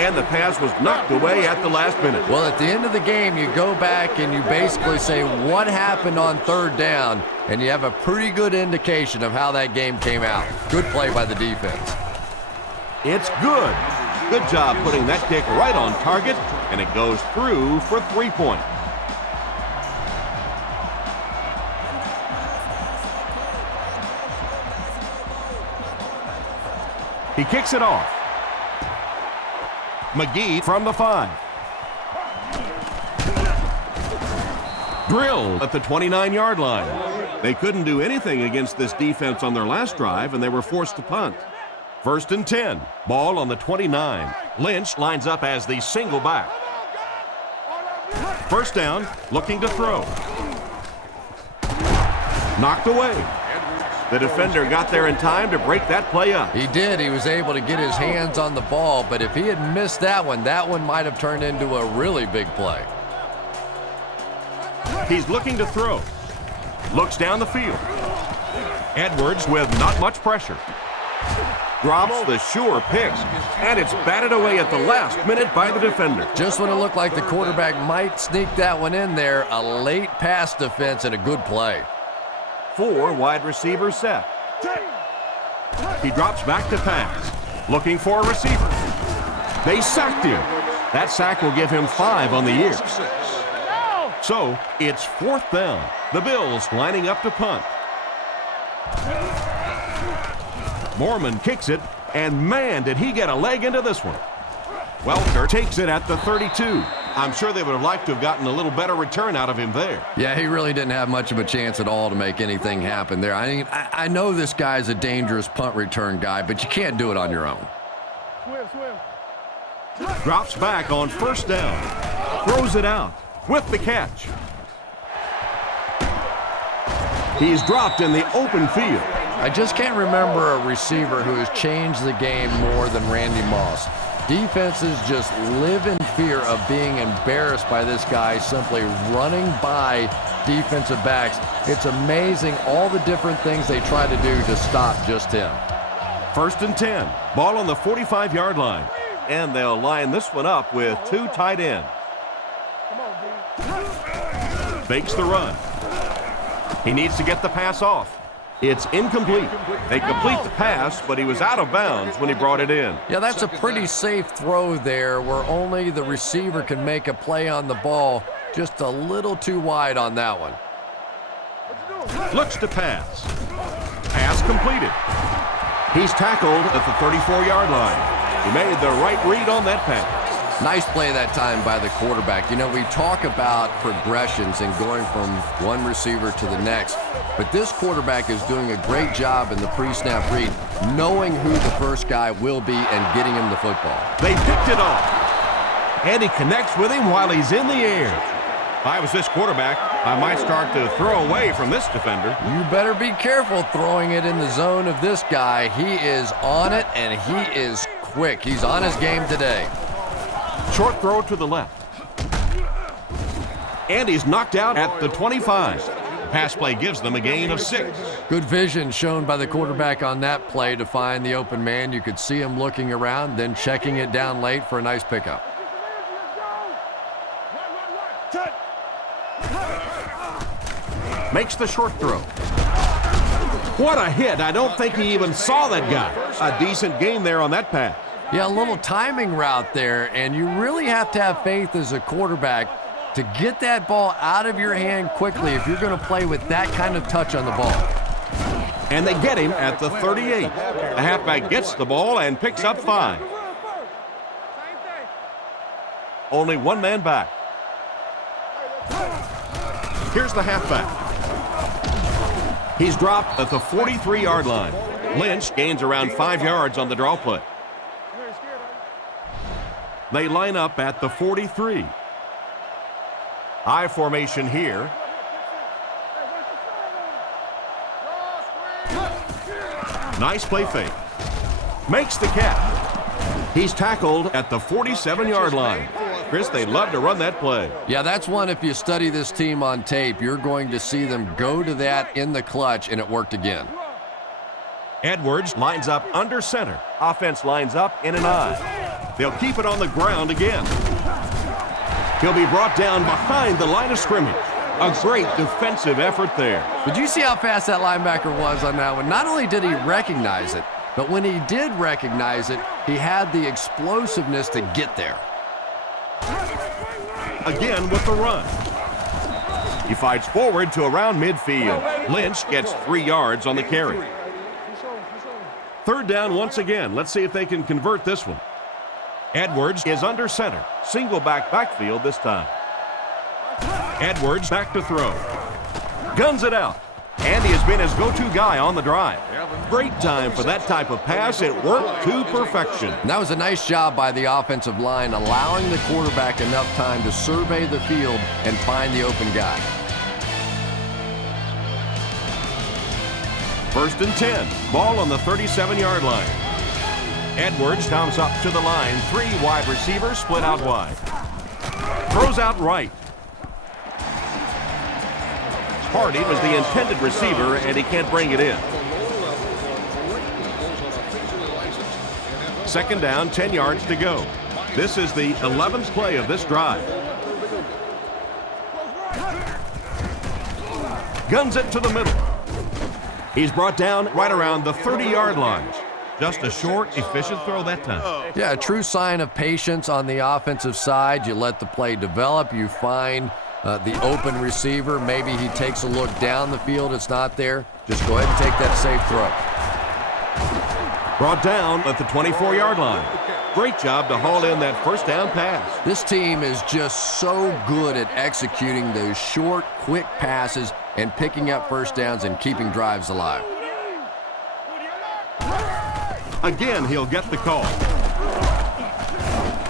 and the pass was knocked away at the last minute. Well, at the end of the game, you go back and you basically say what happened on third down, and you have a pretty good indication of how that game came out. Good play by the defense. It's good. Good job putting that kick right on target, and it goes through for 3 points. He kicks it off. McGee from the 5. Drilled at the 29-yard line. They couldn't do anything against this defense on their last drive, and they were forced to punt. First and 10. Ball on the 29. Lynch lines up as the single back. First down, looking to throw. Knocked away. The defender got there in time to break that play up. He did. He was able to get his hands on the ball, but if he had missed that one might have turned into a really big play. He's looking to throw. Looks down the field. Edwards with not much pressure. Drops the sure pick, and it's batted away at the last minute by the defender. Just when it looked like the quarterback might sneak that one in there, a late pass defense and a good play. 4 wide receivers set. He drops back to pass, looking for a receiver. They sacked him. That sack will give him 5 on the year. So it's fourth down. The Bills lining up to punt. Mormon kicks it, and man, did he get a leg into this one. Welker takes it at the 32. I'm sure they would have liked to have gotten a little better return out of him there. Yeah, he really didn't have much of a chance at all to make anything happen there. I mean, I know this guy's a dangerous punt return guy, but you can't do it on your own. Drops back on first down. Throws it out with the catch. He's dropped in the open field. I just can't remember a receiver who has changed the game more than Randy Moss. Defenses just live in fear of being embarrassed by this guy simply running by defensive backs. It's amazing all the different things they try to do to stop just him. First and 10. Ball on the 45-yard line. And they'll line this one up with 2 tight ends. Fakes the run. He needs to get the pass off. It's incomplete. They complete the pass, but he was out of bounds when he brought it in. Yeah, that's a pretty safe throw there where only the receiver can make a play on the ball. Just a little too wide on that one. Looks to pass. Pass completed. He's tackled at the 34-yard line. He made the right read on that pass. Nice play that time by the quarterback. You know, we talk about progressions and going from one receiver to the next, but this quarterback is doing a great job in the pre-snap read, knowing who the first guy will be and getting him the football. They picked it off, and he connects with him while he's in the air. If I was this quarterback, I might start to throw away from this defender. You better be careful throwing it in the zone of this guy. He is on it, and he is quick. He's on his game today. Short throw to the left. And he's knocked out at the 25. The pass play gives them a gain of 6. Good vision shown by the quarterback on that play to find the open man. You could see him looking around, then checking it down late for a nice pickup. Makes the short throw. What a hit. I don't think he even saw that guy. A decent gain there on that pass. Yeah, a little timing route there, and you really have to have faith as a quarterback to get that ball out of your hand quickly if you're going to play with that kind of touch on the ball. And they get him at the 38. The halfback gets the ball and picks up 5. Only one man back. Here's the halfback. He's dropped at the 43-yard line. Lynch gains around 5 yards on the draw play. They line up at the 43. I formation here. Nice play fake. Makes the catch. He's tackled at the 47-yard line. Chris, they'd love to run that play. Yeah, that's one, if you study this team on tape, you're going to see them go to that in the clutch, and it worked again. Edwards lines up under center. Offense lines up in an I. They'll keep it on the ground again. He'll be brought down behind the line of scrimmage. A great defensive effort there. Did you see how fast that linebacker was on that one? Not only did he recognize it, but when he did recognize it, he had the explosiveness to get there. Again with the run. He fights forward to around midfield. Lynch gets 3 yards on the carry. 3rd down once again. Let's see if they can convert this one. Edwards is under center. Single backfield this time. Edwards back to throw. Guns it out. And he has been his go-to guy on the drive. Great time for that type of pass. It worked to perfection. And that was a nice job by the offensive line, allowing the quarterback enough time to survey the field and find the open guy. 1st and 10. Ball on the 37-yard line. Edwards comes up to the line. 3 wide receivers split out wide. Throws out right. Hardy was the intended receiver, and he can't bring it in. 2nd down, 10 yards to go. This is the 11th play of this drive. Guns it to the middle. He's brought down right around the 30-yard line. Just a short, efficient throw that time. Yeah, a true sign of patience on the offensive side. You let the play develop. You find the open receiver. Maybe he takes a look down the field. It's not there. Just go ahead and take that safe throw. Brought down at the 24-yard line. Great job to haul in that 1st down pass. This team is just so good at executing those short, quick passes and picking up 1st downs and keeping drives alive. Again, he'll get the call.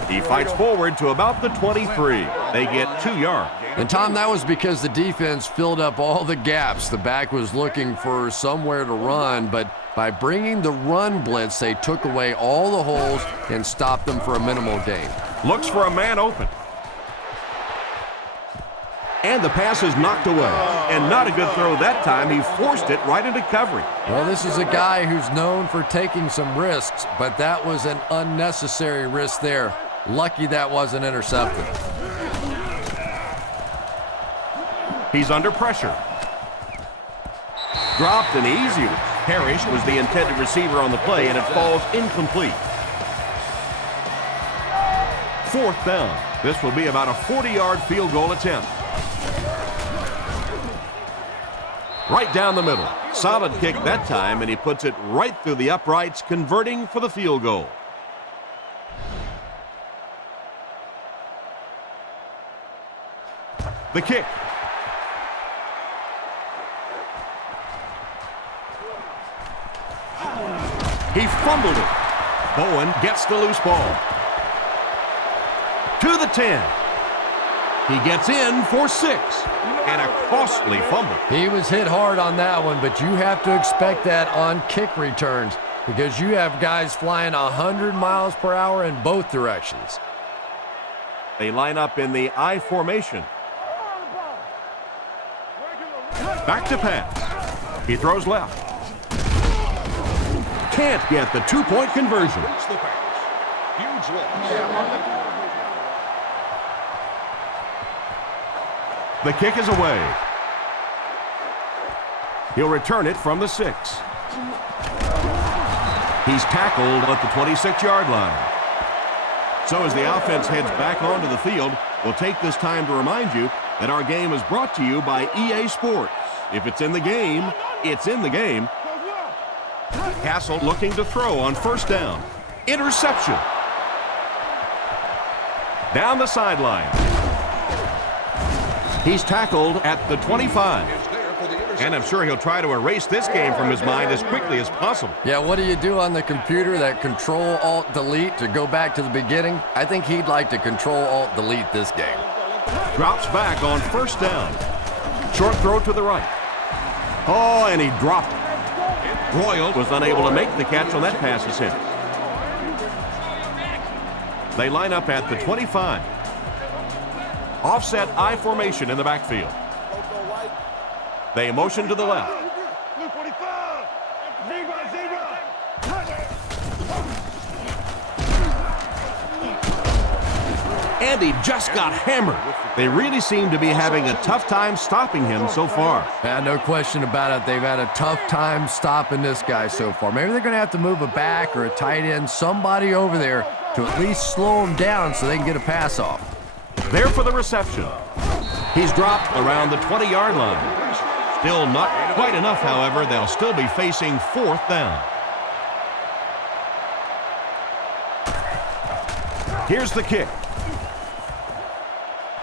He fights forward to about the 23. They get 2 yards. And, Tom, that was because the defense filled up all the gaps. The back was looking for somewhere to run, but by bringing the run blitz, they took away all the holes and stopped them for a minimal gain. Looks for a man open. And the pass is knocked away. And not a good throw that time. He forced it right into coverage. Well, this is a guy who's known for taking some risks, but that was an unnecessary risk there. Lucky that wasn't intercepted. He's under pressure. Dropped an easy one. Parrish was the intended receiver on the play, and it falls incomplete. 4th down. This will be about a 40-yard field goal attempt. Right down the middle. Solid kick that time, and he puts it right through the uprights, converting for the field goal. The kick. He fumbled it. Bowen gets the loose ball. To the 10. He gets in for 6. And a costly fumble. He was hit hard on that one, but you have to expect that on kick returns because you have guys flying 100 miles per hour in both directions. They line up in the I formation. Back to pass. He throws left. Can't get the 2-point conversion. The kick is away. He'll return it from the 6. He's tackled at the 26-yard line. So as the offense heads back onto the field, we'll take this time to remind you that our game is brought to you by EA Sports. If it's in the game, it's in the game. Castle looking to throw on first down. Interception. Down the sideline. He's tackled at the 25. And I'm sure he'll try to erase this game from his mind as quickly as possible. Yeah, what do you do on the computer? That Control-Alt-Delete to go back to the beginning? I think he'd like to Control-Alt-Delete this game. Drops back on first down. Short throw to the right. Oh, and he dropped it. Royal was unable to make the catch on that pass attempt. They line up at the 25. Offset I formation in the backfield. They motion to the left. And he just got hammered. They really seem to be having a tough time stopping him so far. Yeah, no question about it. They've had a tough time stopping this guy so far. Maybe they're going to have to move a back or a tight end, somebody over there to at least slow him down so they can get a pass off. There for the reception. He's dropped around the 20-yard line. Still not quite enough, however. They'll still be facing fourth down. Here's the kick.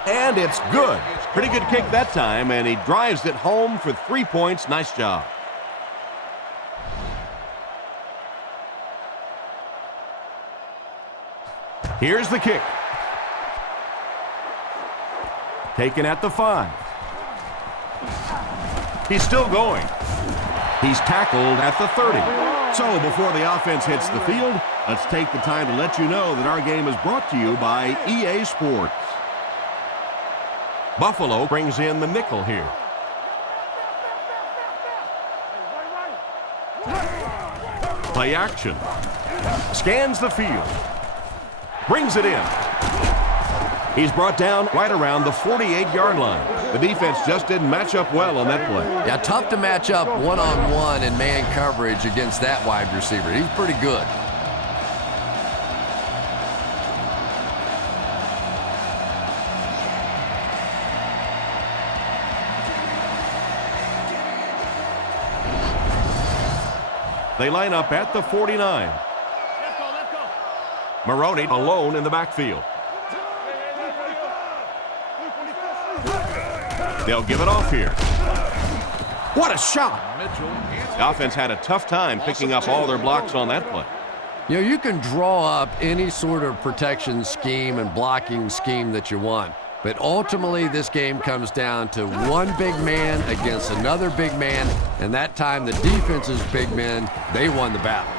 And it's good. Pretty good kick that time, and he drives it home for 3 points. Nice job. Here's the kick. Taken at the 5. He's still going. He's tackled at the 30. So before the offense hits the field, let's take the time to let you know that our game is brought to you by EA Sports. Buffalo brings in the nickel here. Play action. Scans the field. Brings it in. He's brought down right around the 48-yard line. The defense just didn't match up well on that play. Yeah, tough to match up one-on-one in man coverage against that wide receiver. He's pretty good. They line up at the 49. Maroney alone in the backfield. They'll give it off here. What a shot! The offense had a tough time picking up all their blocks on that play. You know, you can draw up any sort of protection scheme and blocking scheme that you want, but ultimately this game comes down to one big man against another big man, and that time the defense's big men, they won the battle.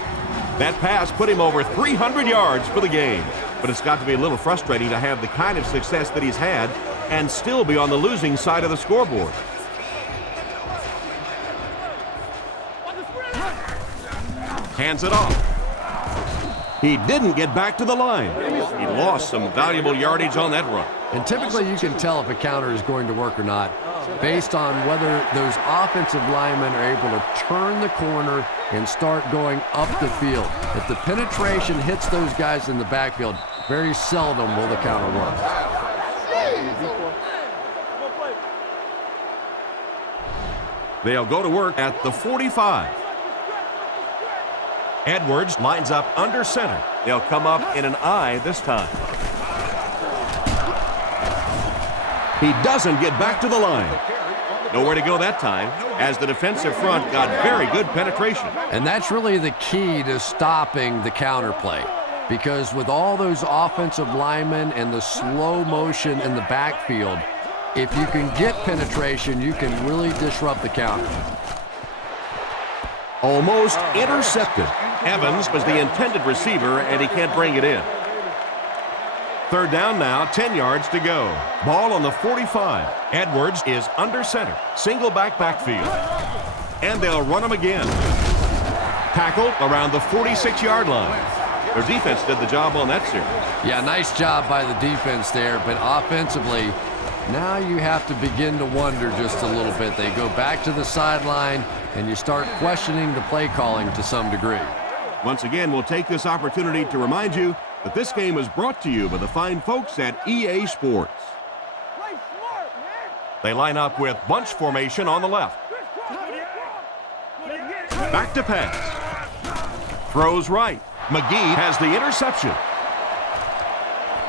That pass put him over 300 yards for the game, but it's got to be a little frustrating to have the kind of success that he's had and still be on the losing side of the scoreboard. Hands it off. He didn't get back to the line. He lost some valuable yardage on that run. And typically you can tell if a counter is going to work or not based on whether those offensive linemen are able to turn the corner and start going up the field. If the penetration hits those guys in the backfield, very seldom will the counter work. They'll go to work at the 45. Edwards lines up under center. They'll come up in an I this time. He doesn't get back to the line. Nowhere to go that time, as the defensive front got very good penetration. And that's really the key to stopping the counter play. Because with all those offensive linemen and the slow motion in the backfield, if you can get penetration, you can really disrupt the counter. Almost intercepted. Evans was the intended receiver, and he can't bring it in. Third down now, 10 yards to go. Ball on the 45. Edwards is under center. Single backfield. And they'll run him again. Tackled around the 46-yard line. Their defense did the job on that series. Yeah, nice job by the defense there, but offensively, now you have to begin to wonder just a little bit. They go back to the sideline. and you start questioning the play calling to some degree. Once again, we'll take this opportunity to remind you that this game is brought to you by the fine folks at EA Sports. Play smart, man. They line up with bunch formation on the left. Back to pass. Throws right. McGee has the interception.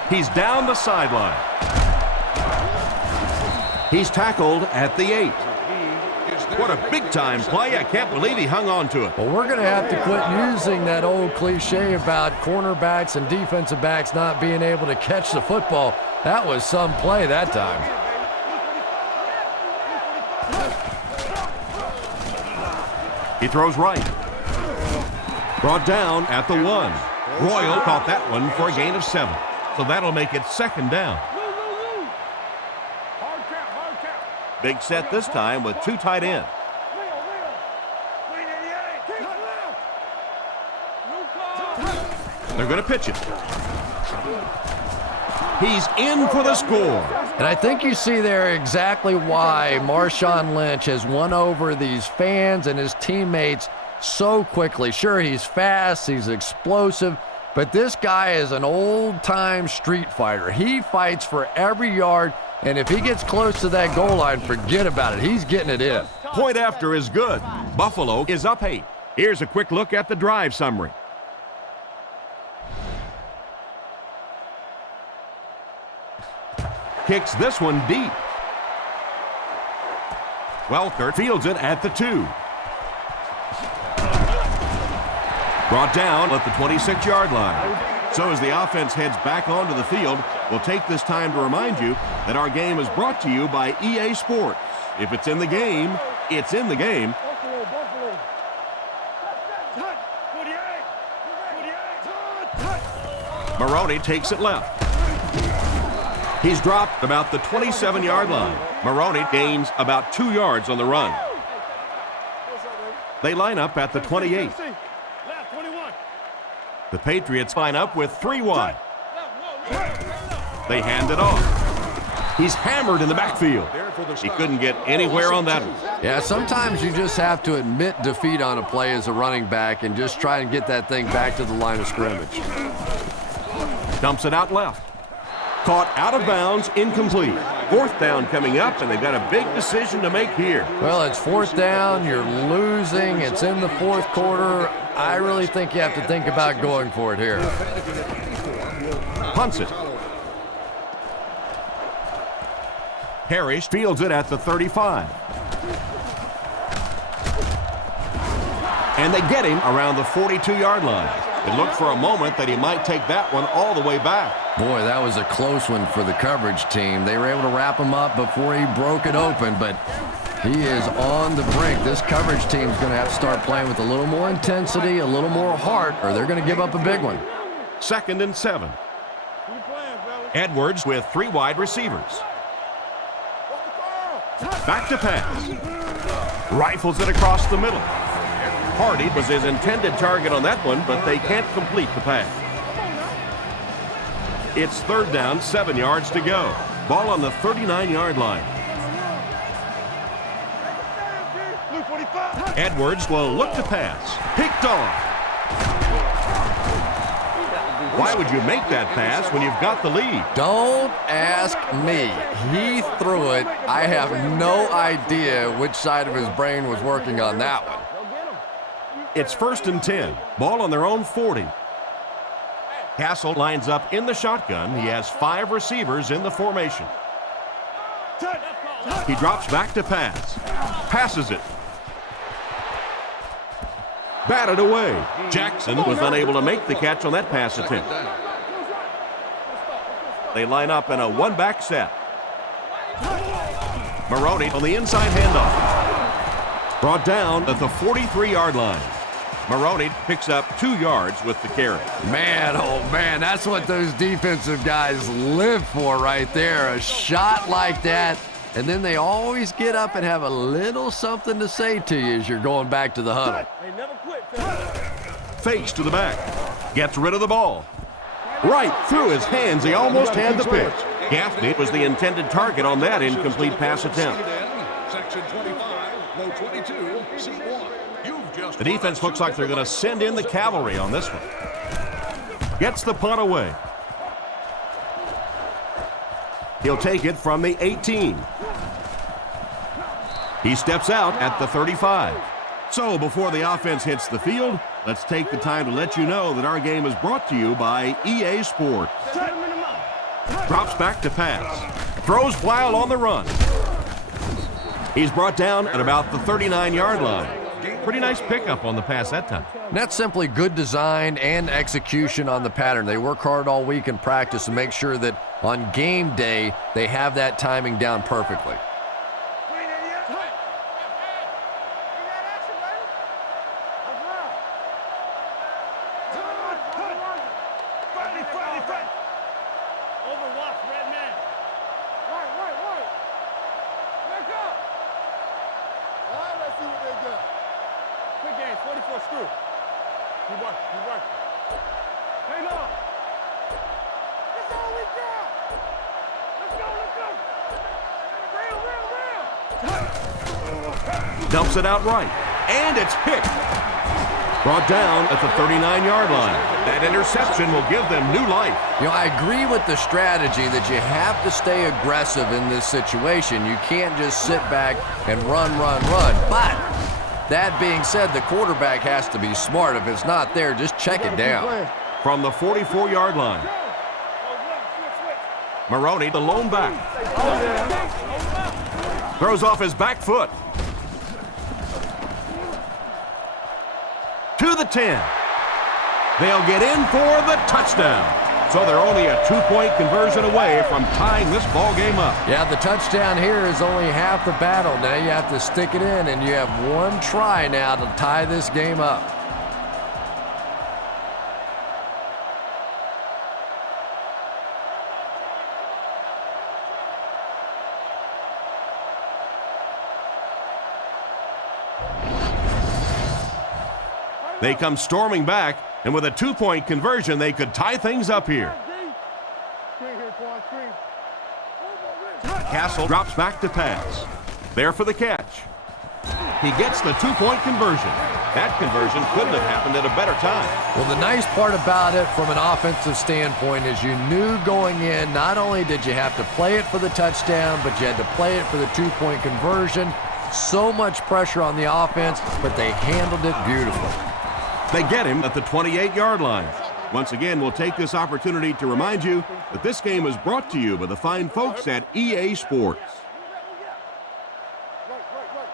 He's down the sideline. He's tackled at the 8. What a big-time play. I can't believe he hung on to it. Well, we're going to have to quit using that old cliche about cornerbacks and defensive backs not being able to catch the football. That was some play that time. He throws right. Brought down at the 1. Royal caught that one for a gain of 7. So that'll make it 2nd down. Big set this time with 2 tight ends. They're going to pitch it. He's in for the score. And I think you see there exactly why Marshawn Lynch has won over these fans and his teammates so quickly. Sure, he's fast, he's explosive, but this guy is an old-time street fighter. He fights for every yard, and if he gets close to that goal line, forget about it. He's getting it in. Point after is good. Buffalo is up 8. Here's a quick look at the drive summary. Kicks this one deep. Welker fields it at the 2. Brought down at the 26-yard line. So as the offense heads back onto the field, we'll take this time to remind you that our game is brought to you by EA Sports. If it's in the game, it's in the game. Maroney takes it left. He's dropped about the 27-yard line. Maroney gains about 2 yards on the run. They line up at the 28. The Patriots line up with 3 wide. They hand it off. He's hammered in the backfield. He couldn't get anywhere on that one. Yeah, sometimes you just have to admit defeat on a play as a running back and just try and get that thing back to the line of scrimmage. Dumps it out left. Caught out of bounds, incomplete. 4th down coming up, and they've got a big decision to make here. Well, it's 4th down, you're losing, it's in the 4th quarter. I really think you have to think about going for it here. Punts it. Harris fields it at the 35. And they get him around the 42-yard line. It looked for a moment that he might take that one all the way back. Boy, that was a close one for the coverage team. They were able to wrap him up before he broke it open, but he is on the brink. This coverage team is going to have to start playing with a little more intensity, a little more heart, or they're going to give up a big one. 2nd and 7. Edwards with 3 wide receivers. Back to pass. Rifles it across the middle. Hardy was his intended target on that one, but they can't complete the pass. It's 3rd down, 7 yards to go. Ball on the 39-yard line. Edwards will look to pass. Picked off. Why would you make that pass when you've got the lead? Don't ask me. He threw it. I have no idea which side of his brain was working on that one. It's 1st and 10. Ball on their own 40. Castle lines up in the shotgun. He has 5 receivers in the formation. He drops back to pass. Passes it. Batted away. Jackson was unable to make the catch on that pass attempt. They line up in a 1-back set. Maroney on the inside handoff. Brought down at the 43-yard line. Maroney picks up 2 yards with the carry. Man, oh man, that's what those defensive guys live for right there. A shot like that, and then they always get up and have a little something to say to you as you're going back to the huddle. Fakes to the back. Gets rid of the ball. Right through his hands. He almost had the pitch. Gaffney was the intended target on that incomplete pass attempt. Section 25. Low 22, C1. You've just The defense looks like they're going to send in the cavalry on this one. Gets the punt away. He'll take it from the 18. He steps out at the 35. So before the offense hits the field, let's take the time to let you know that our game is brought to you by EA Sports. Drops back to pass. Throws while on the run. He's brought down at about the 39-yard line. Pretty nice pickup on the pass that time. That's simply good design and execution on the pattern. They work hard all week in practice to make sure that on game day they have that timing down perfectly. Dumps it out right, and it's picked. Brought down at the 39-yard line. That interception will give them new life. You know, I agree with the strategy that you have to stay aggressive in this situation. You can't just sit back and run. But that being said, the quarterback has to be smart. If it's not there, just check it down. From the 44-yard line. Maroney, the lone back. Throws off his back foot. To the 10. They'll get in for the touchdown. So they're only a 2-point conversion away from tying this ball game up. Yeah, the touchdown here is only half the battle. Now you have to stick it in, and you have one try now to tie this game up. They come storming back, and with a 2-point conversion, they could tie things up here. Castle drops back to pass. There for the catch. He gets the 2-point conversion. That conversion couldn't have happened at a better time. Well, the nice part about it from an offensive standpoint is you knew going in, not only did you have to play it for the touchdown, but you had to play it for the 2-point conversion. So much pressure on the offense, but they handled it beautifully. They get him at the 28-yard line. Once again, we'll take this opportunity to remind you that this game is brought to you by the fine folks at EA Sports.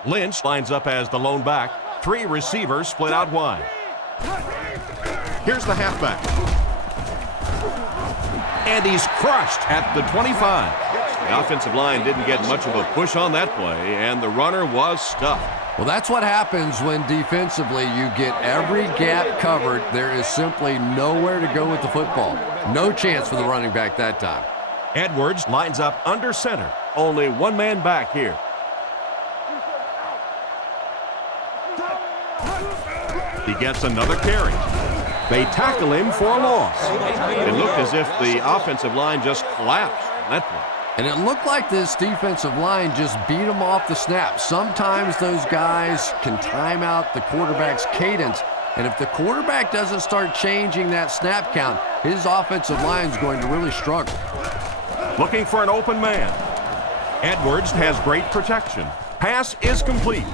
Lynch lines up as the lone back. 3 receivers split out wide. Here's the halfback. And he's crushed at the 25. The offensive line didn't get much of a push on that play, and the runner was stuffed. Well, that's what happens when defensively you get every gap covered. There is simply nowhere to go with the football. No chance for the running back that time. Edwards lines up under center. Only one man back here. He gets another carry. They tackle him for a loss. It looked as if the offensive line just collapsed on that play. And it looked like this defensive line just beat them off the snap. Sometimes those guys can time out the quarterback's cadence. And if the quarterback doesn't start changing that snap count, his offensive line is going to really struggle. Looking for an open man. Edwards has great protection. Pass is complete.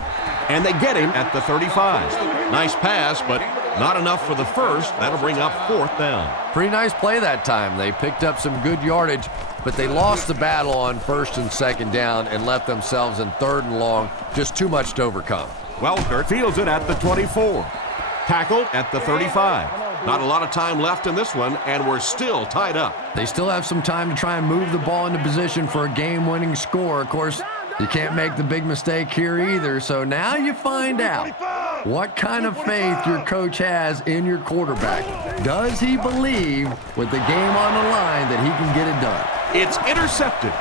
And they get him at the 35. Nice pass, but not enough for the first. That'll bring up 4th down. Pretty nice play that time. They picked up some good yardage, but they lost the battle on 1st and 2nd down and left themselves in 3rd and long. Just too much to overcome. Welker fields it at the 24. Tackled at the 35. Not a lot of time left in this one, and we're still tied up. They still have some time to try and move the ball into position for a game-winning score. Of course, you can't make the big mistake here either, so now you find out what kind of faith your coach has in your quarterback. Does he believe, with the game on the line, that he can get it done? It's intercepted.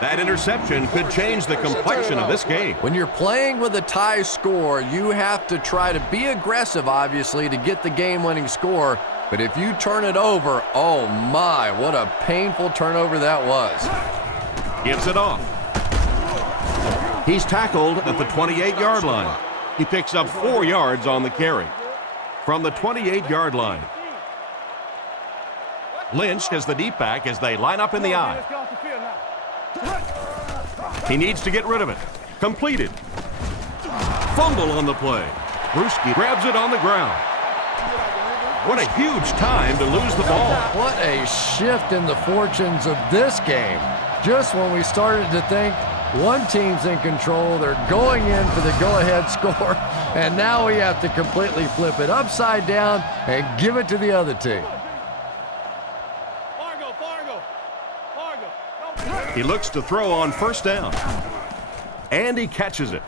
That interception could change the complexion of this game. When you're playing with a tie score, you have to try to be aggressive, obviously, to get the game-winning score. But if you turn it over, oh my, what a painful turnover that was. Gives it off. He's tackled at the 28-yard line. He picks up 4 yards on the carry. From the 28-yard line, Lynch is the deep back as they line up in the I. He needs to get rid of it. Completed. Fumble on the play. Bruschi grabs it on the ground. What a huge time to lose the ball. What a shift in the fortunes of this game. Just when we started to think one team's in control, they're going in for the go-ahead score, and now we have to completely flip it upside down and give it to the other team. He looks to throw on first down. And he catches it.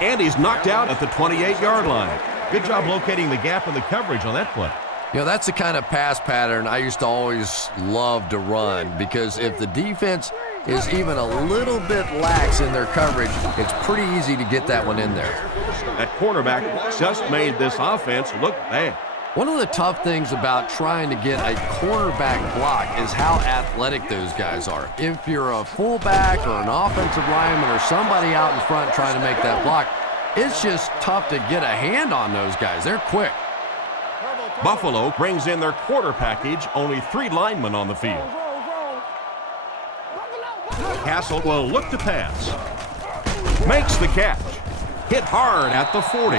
And he's knocked out at the 28-yard line. Good job locating the gap in the coverage on that play. You know, that's the kind of pass pattern I used to always love to run, because if the defense is even a little bit lax in their coverage, it's pretty easy to get that one in there. That quarterback just made this offense look bad. One of the tough things about trying to get a quarterback block is how athletic those guys are. If you're a fullback or an offensive lineman or somebody out in front trying to make that block, it's just tough to get a hand on those guys. They're quick. Buffalo brings in their quarter package, only 3 linemen on the field. Castle will look to pass. Makes the catch. Hit hard at the 40.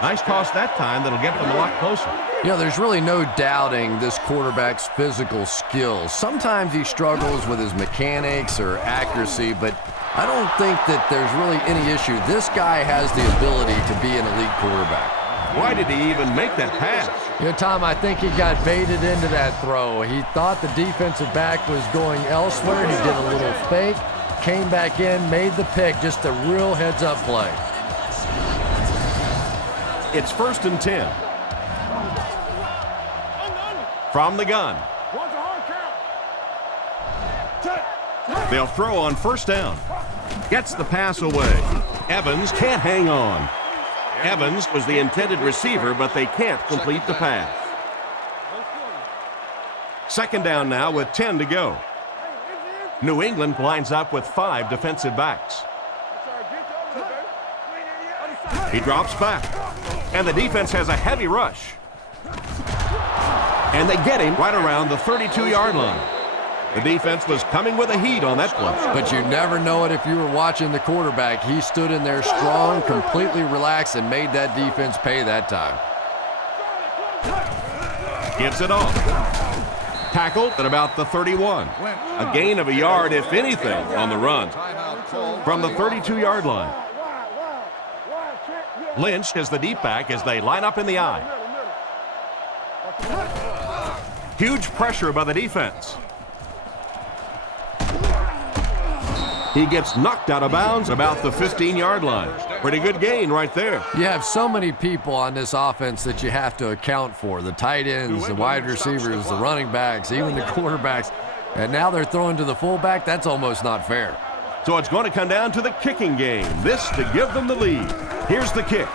Nice toss that time that'll get them a lot closer. You know, there's really no doubting this quarterback's physical skills. Sometimes he struggles with his mechanics or accuracy, but I don't think that there's really any issue. This guy has the ability to be an elite quarterback. Why did he even make that pass? You know, Tom, I think he got baited into that throw. He thought the defensive back was going elsewhere. He did a little fake, came back in, made the pick. Just a real heads-up play. It's 1st and 10. From the gun. They'll throw on first down. Gets the pass away. Evans can't hang on. Evans was the intended receiver, but they can't complete the pass. 2nd down now with 10 to go. New England lines up with 5 defensive backs. He drops back, and the defense has a heavy rush. And they get him right around the 32-yard line. The defense was coming with a heat on that play. But you never know it if you were watching the quarterback. He stood in there strong, completely relaxed, and made that defense pay that time. Gives it off. Tackled at about the 31. A gain of a yard, if anything, on the run. From the 32-yard line. Lynch is the deep back as they line up in the I. Huge pressure by the defense. He gets knocked out of bounds about the 15-yard line. Pretty good gain right there. You have so many people on this offense that you have to account for. The tight ends, the wide receivers, the running backs, even the quarterbacks. And now they're throwing to the fullback. That's almost not fair. So it's going to come down to the kicking game. This to give them the lead. Here's the kick.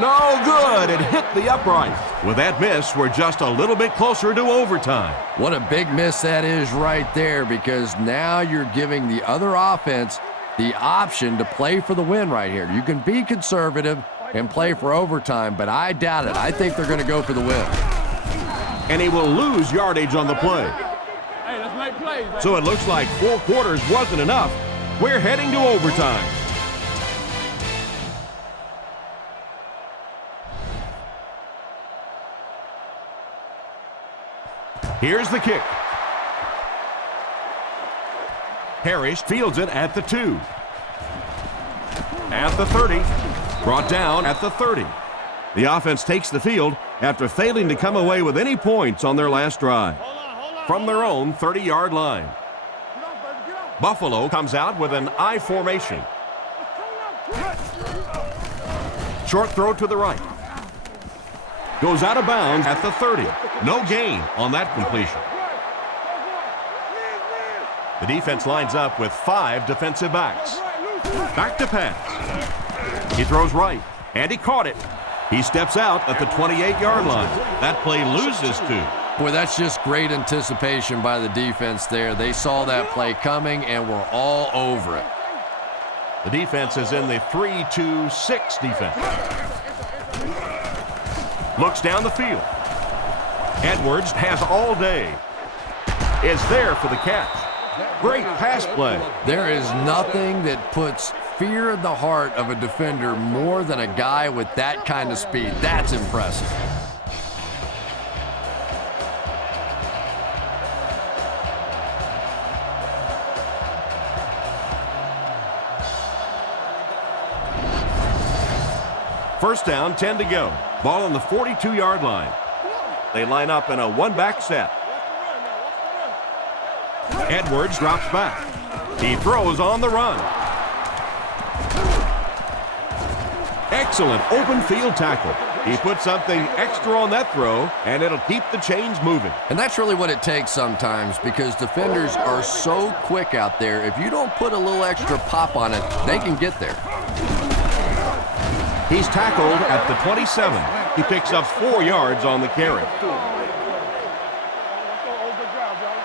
No good. It hit the upright. With that miss, we're just a little bit closer to overtime. What a big miss that is right there, because now you're giving the other offense the option to play for the win right here. You can be conservative and play for overtime, but I doubt it. I think they're going to go for the win. And he will lose yardage on the play. So it looks like 4 quarters wasn't enough. We're heading to overtime. Here's the kick. Parrish fields it at the 2. At the 30. Brought down at the 30. The offense takes the field after failing to come away with any points on their last drive. From their own 30-yard line. Buffalo comes out with an I formation. Short throw to the right. Goes out of bounds at the 30. No gain on that completion. The defense lines up with 5 defensive backs. Back to pass. He throws right, and he caught it. He steps out at the 28-yard line. That play loses 2. Boy, that's just great anticipation by the defense there. They saw that play coming and were all over it. The defense is in the 3-2-6 defense. Looks down the field. Edwards has all day. Is there for the catch. Great pass play. There is nothing that puts fear in the heart of a defender more than a guy with that kind of speed. That's impressive. First down, 10 to go. Ball on the 42-yard line. They line up in a one-back set. Edwards drops back. He throws on the run. Excellent open field tackle. He put something extra on that throw, and it'll keep the chains moving. And that's really what it takes sometimes, because defenders are so quick out there. If you don't put a little extra pop on it, they can get there. He's tackled at the 27. He picks up 4 yards on the carry.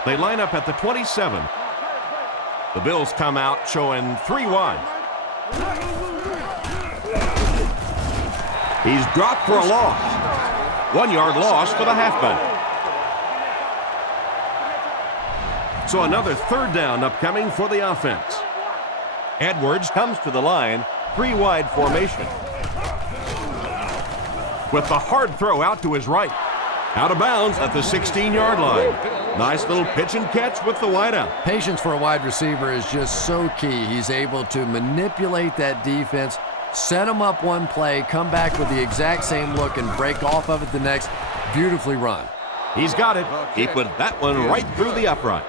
They line up at the 27. The Bills come out showing 3 wide. He's dropped for a loss. 1 yard loss for the halfback. So another third down upcoming for the offense. Edwards comes to the line, 3 wide formation. With the hard throw out to his right. Out of bounds at the 16-yard line. Nice little pitch and catch with the wideout. Patience for a wide receiver is just so key. He's able to manipulate that defense, set him up one play, come back with the exact same look, and break off of it the next. Beautifully run. He's got it. He put that one right through the upright.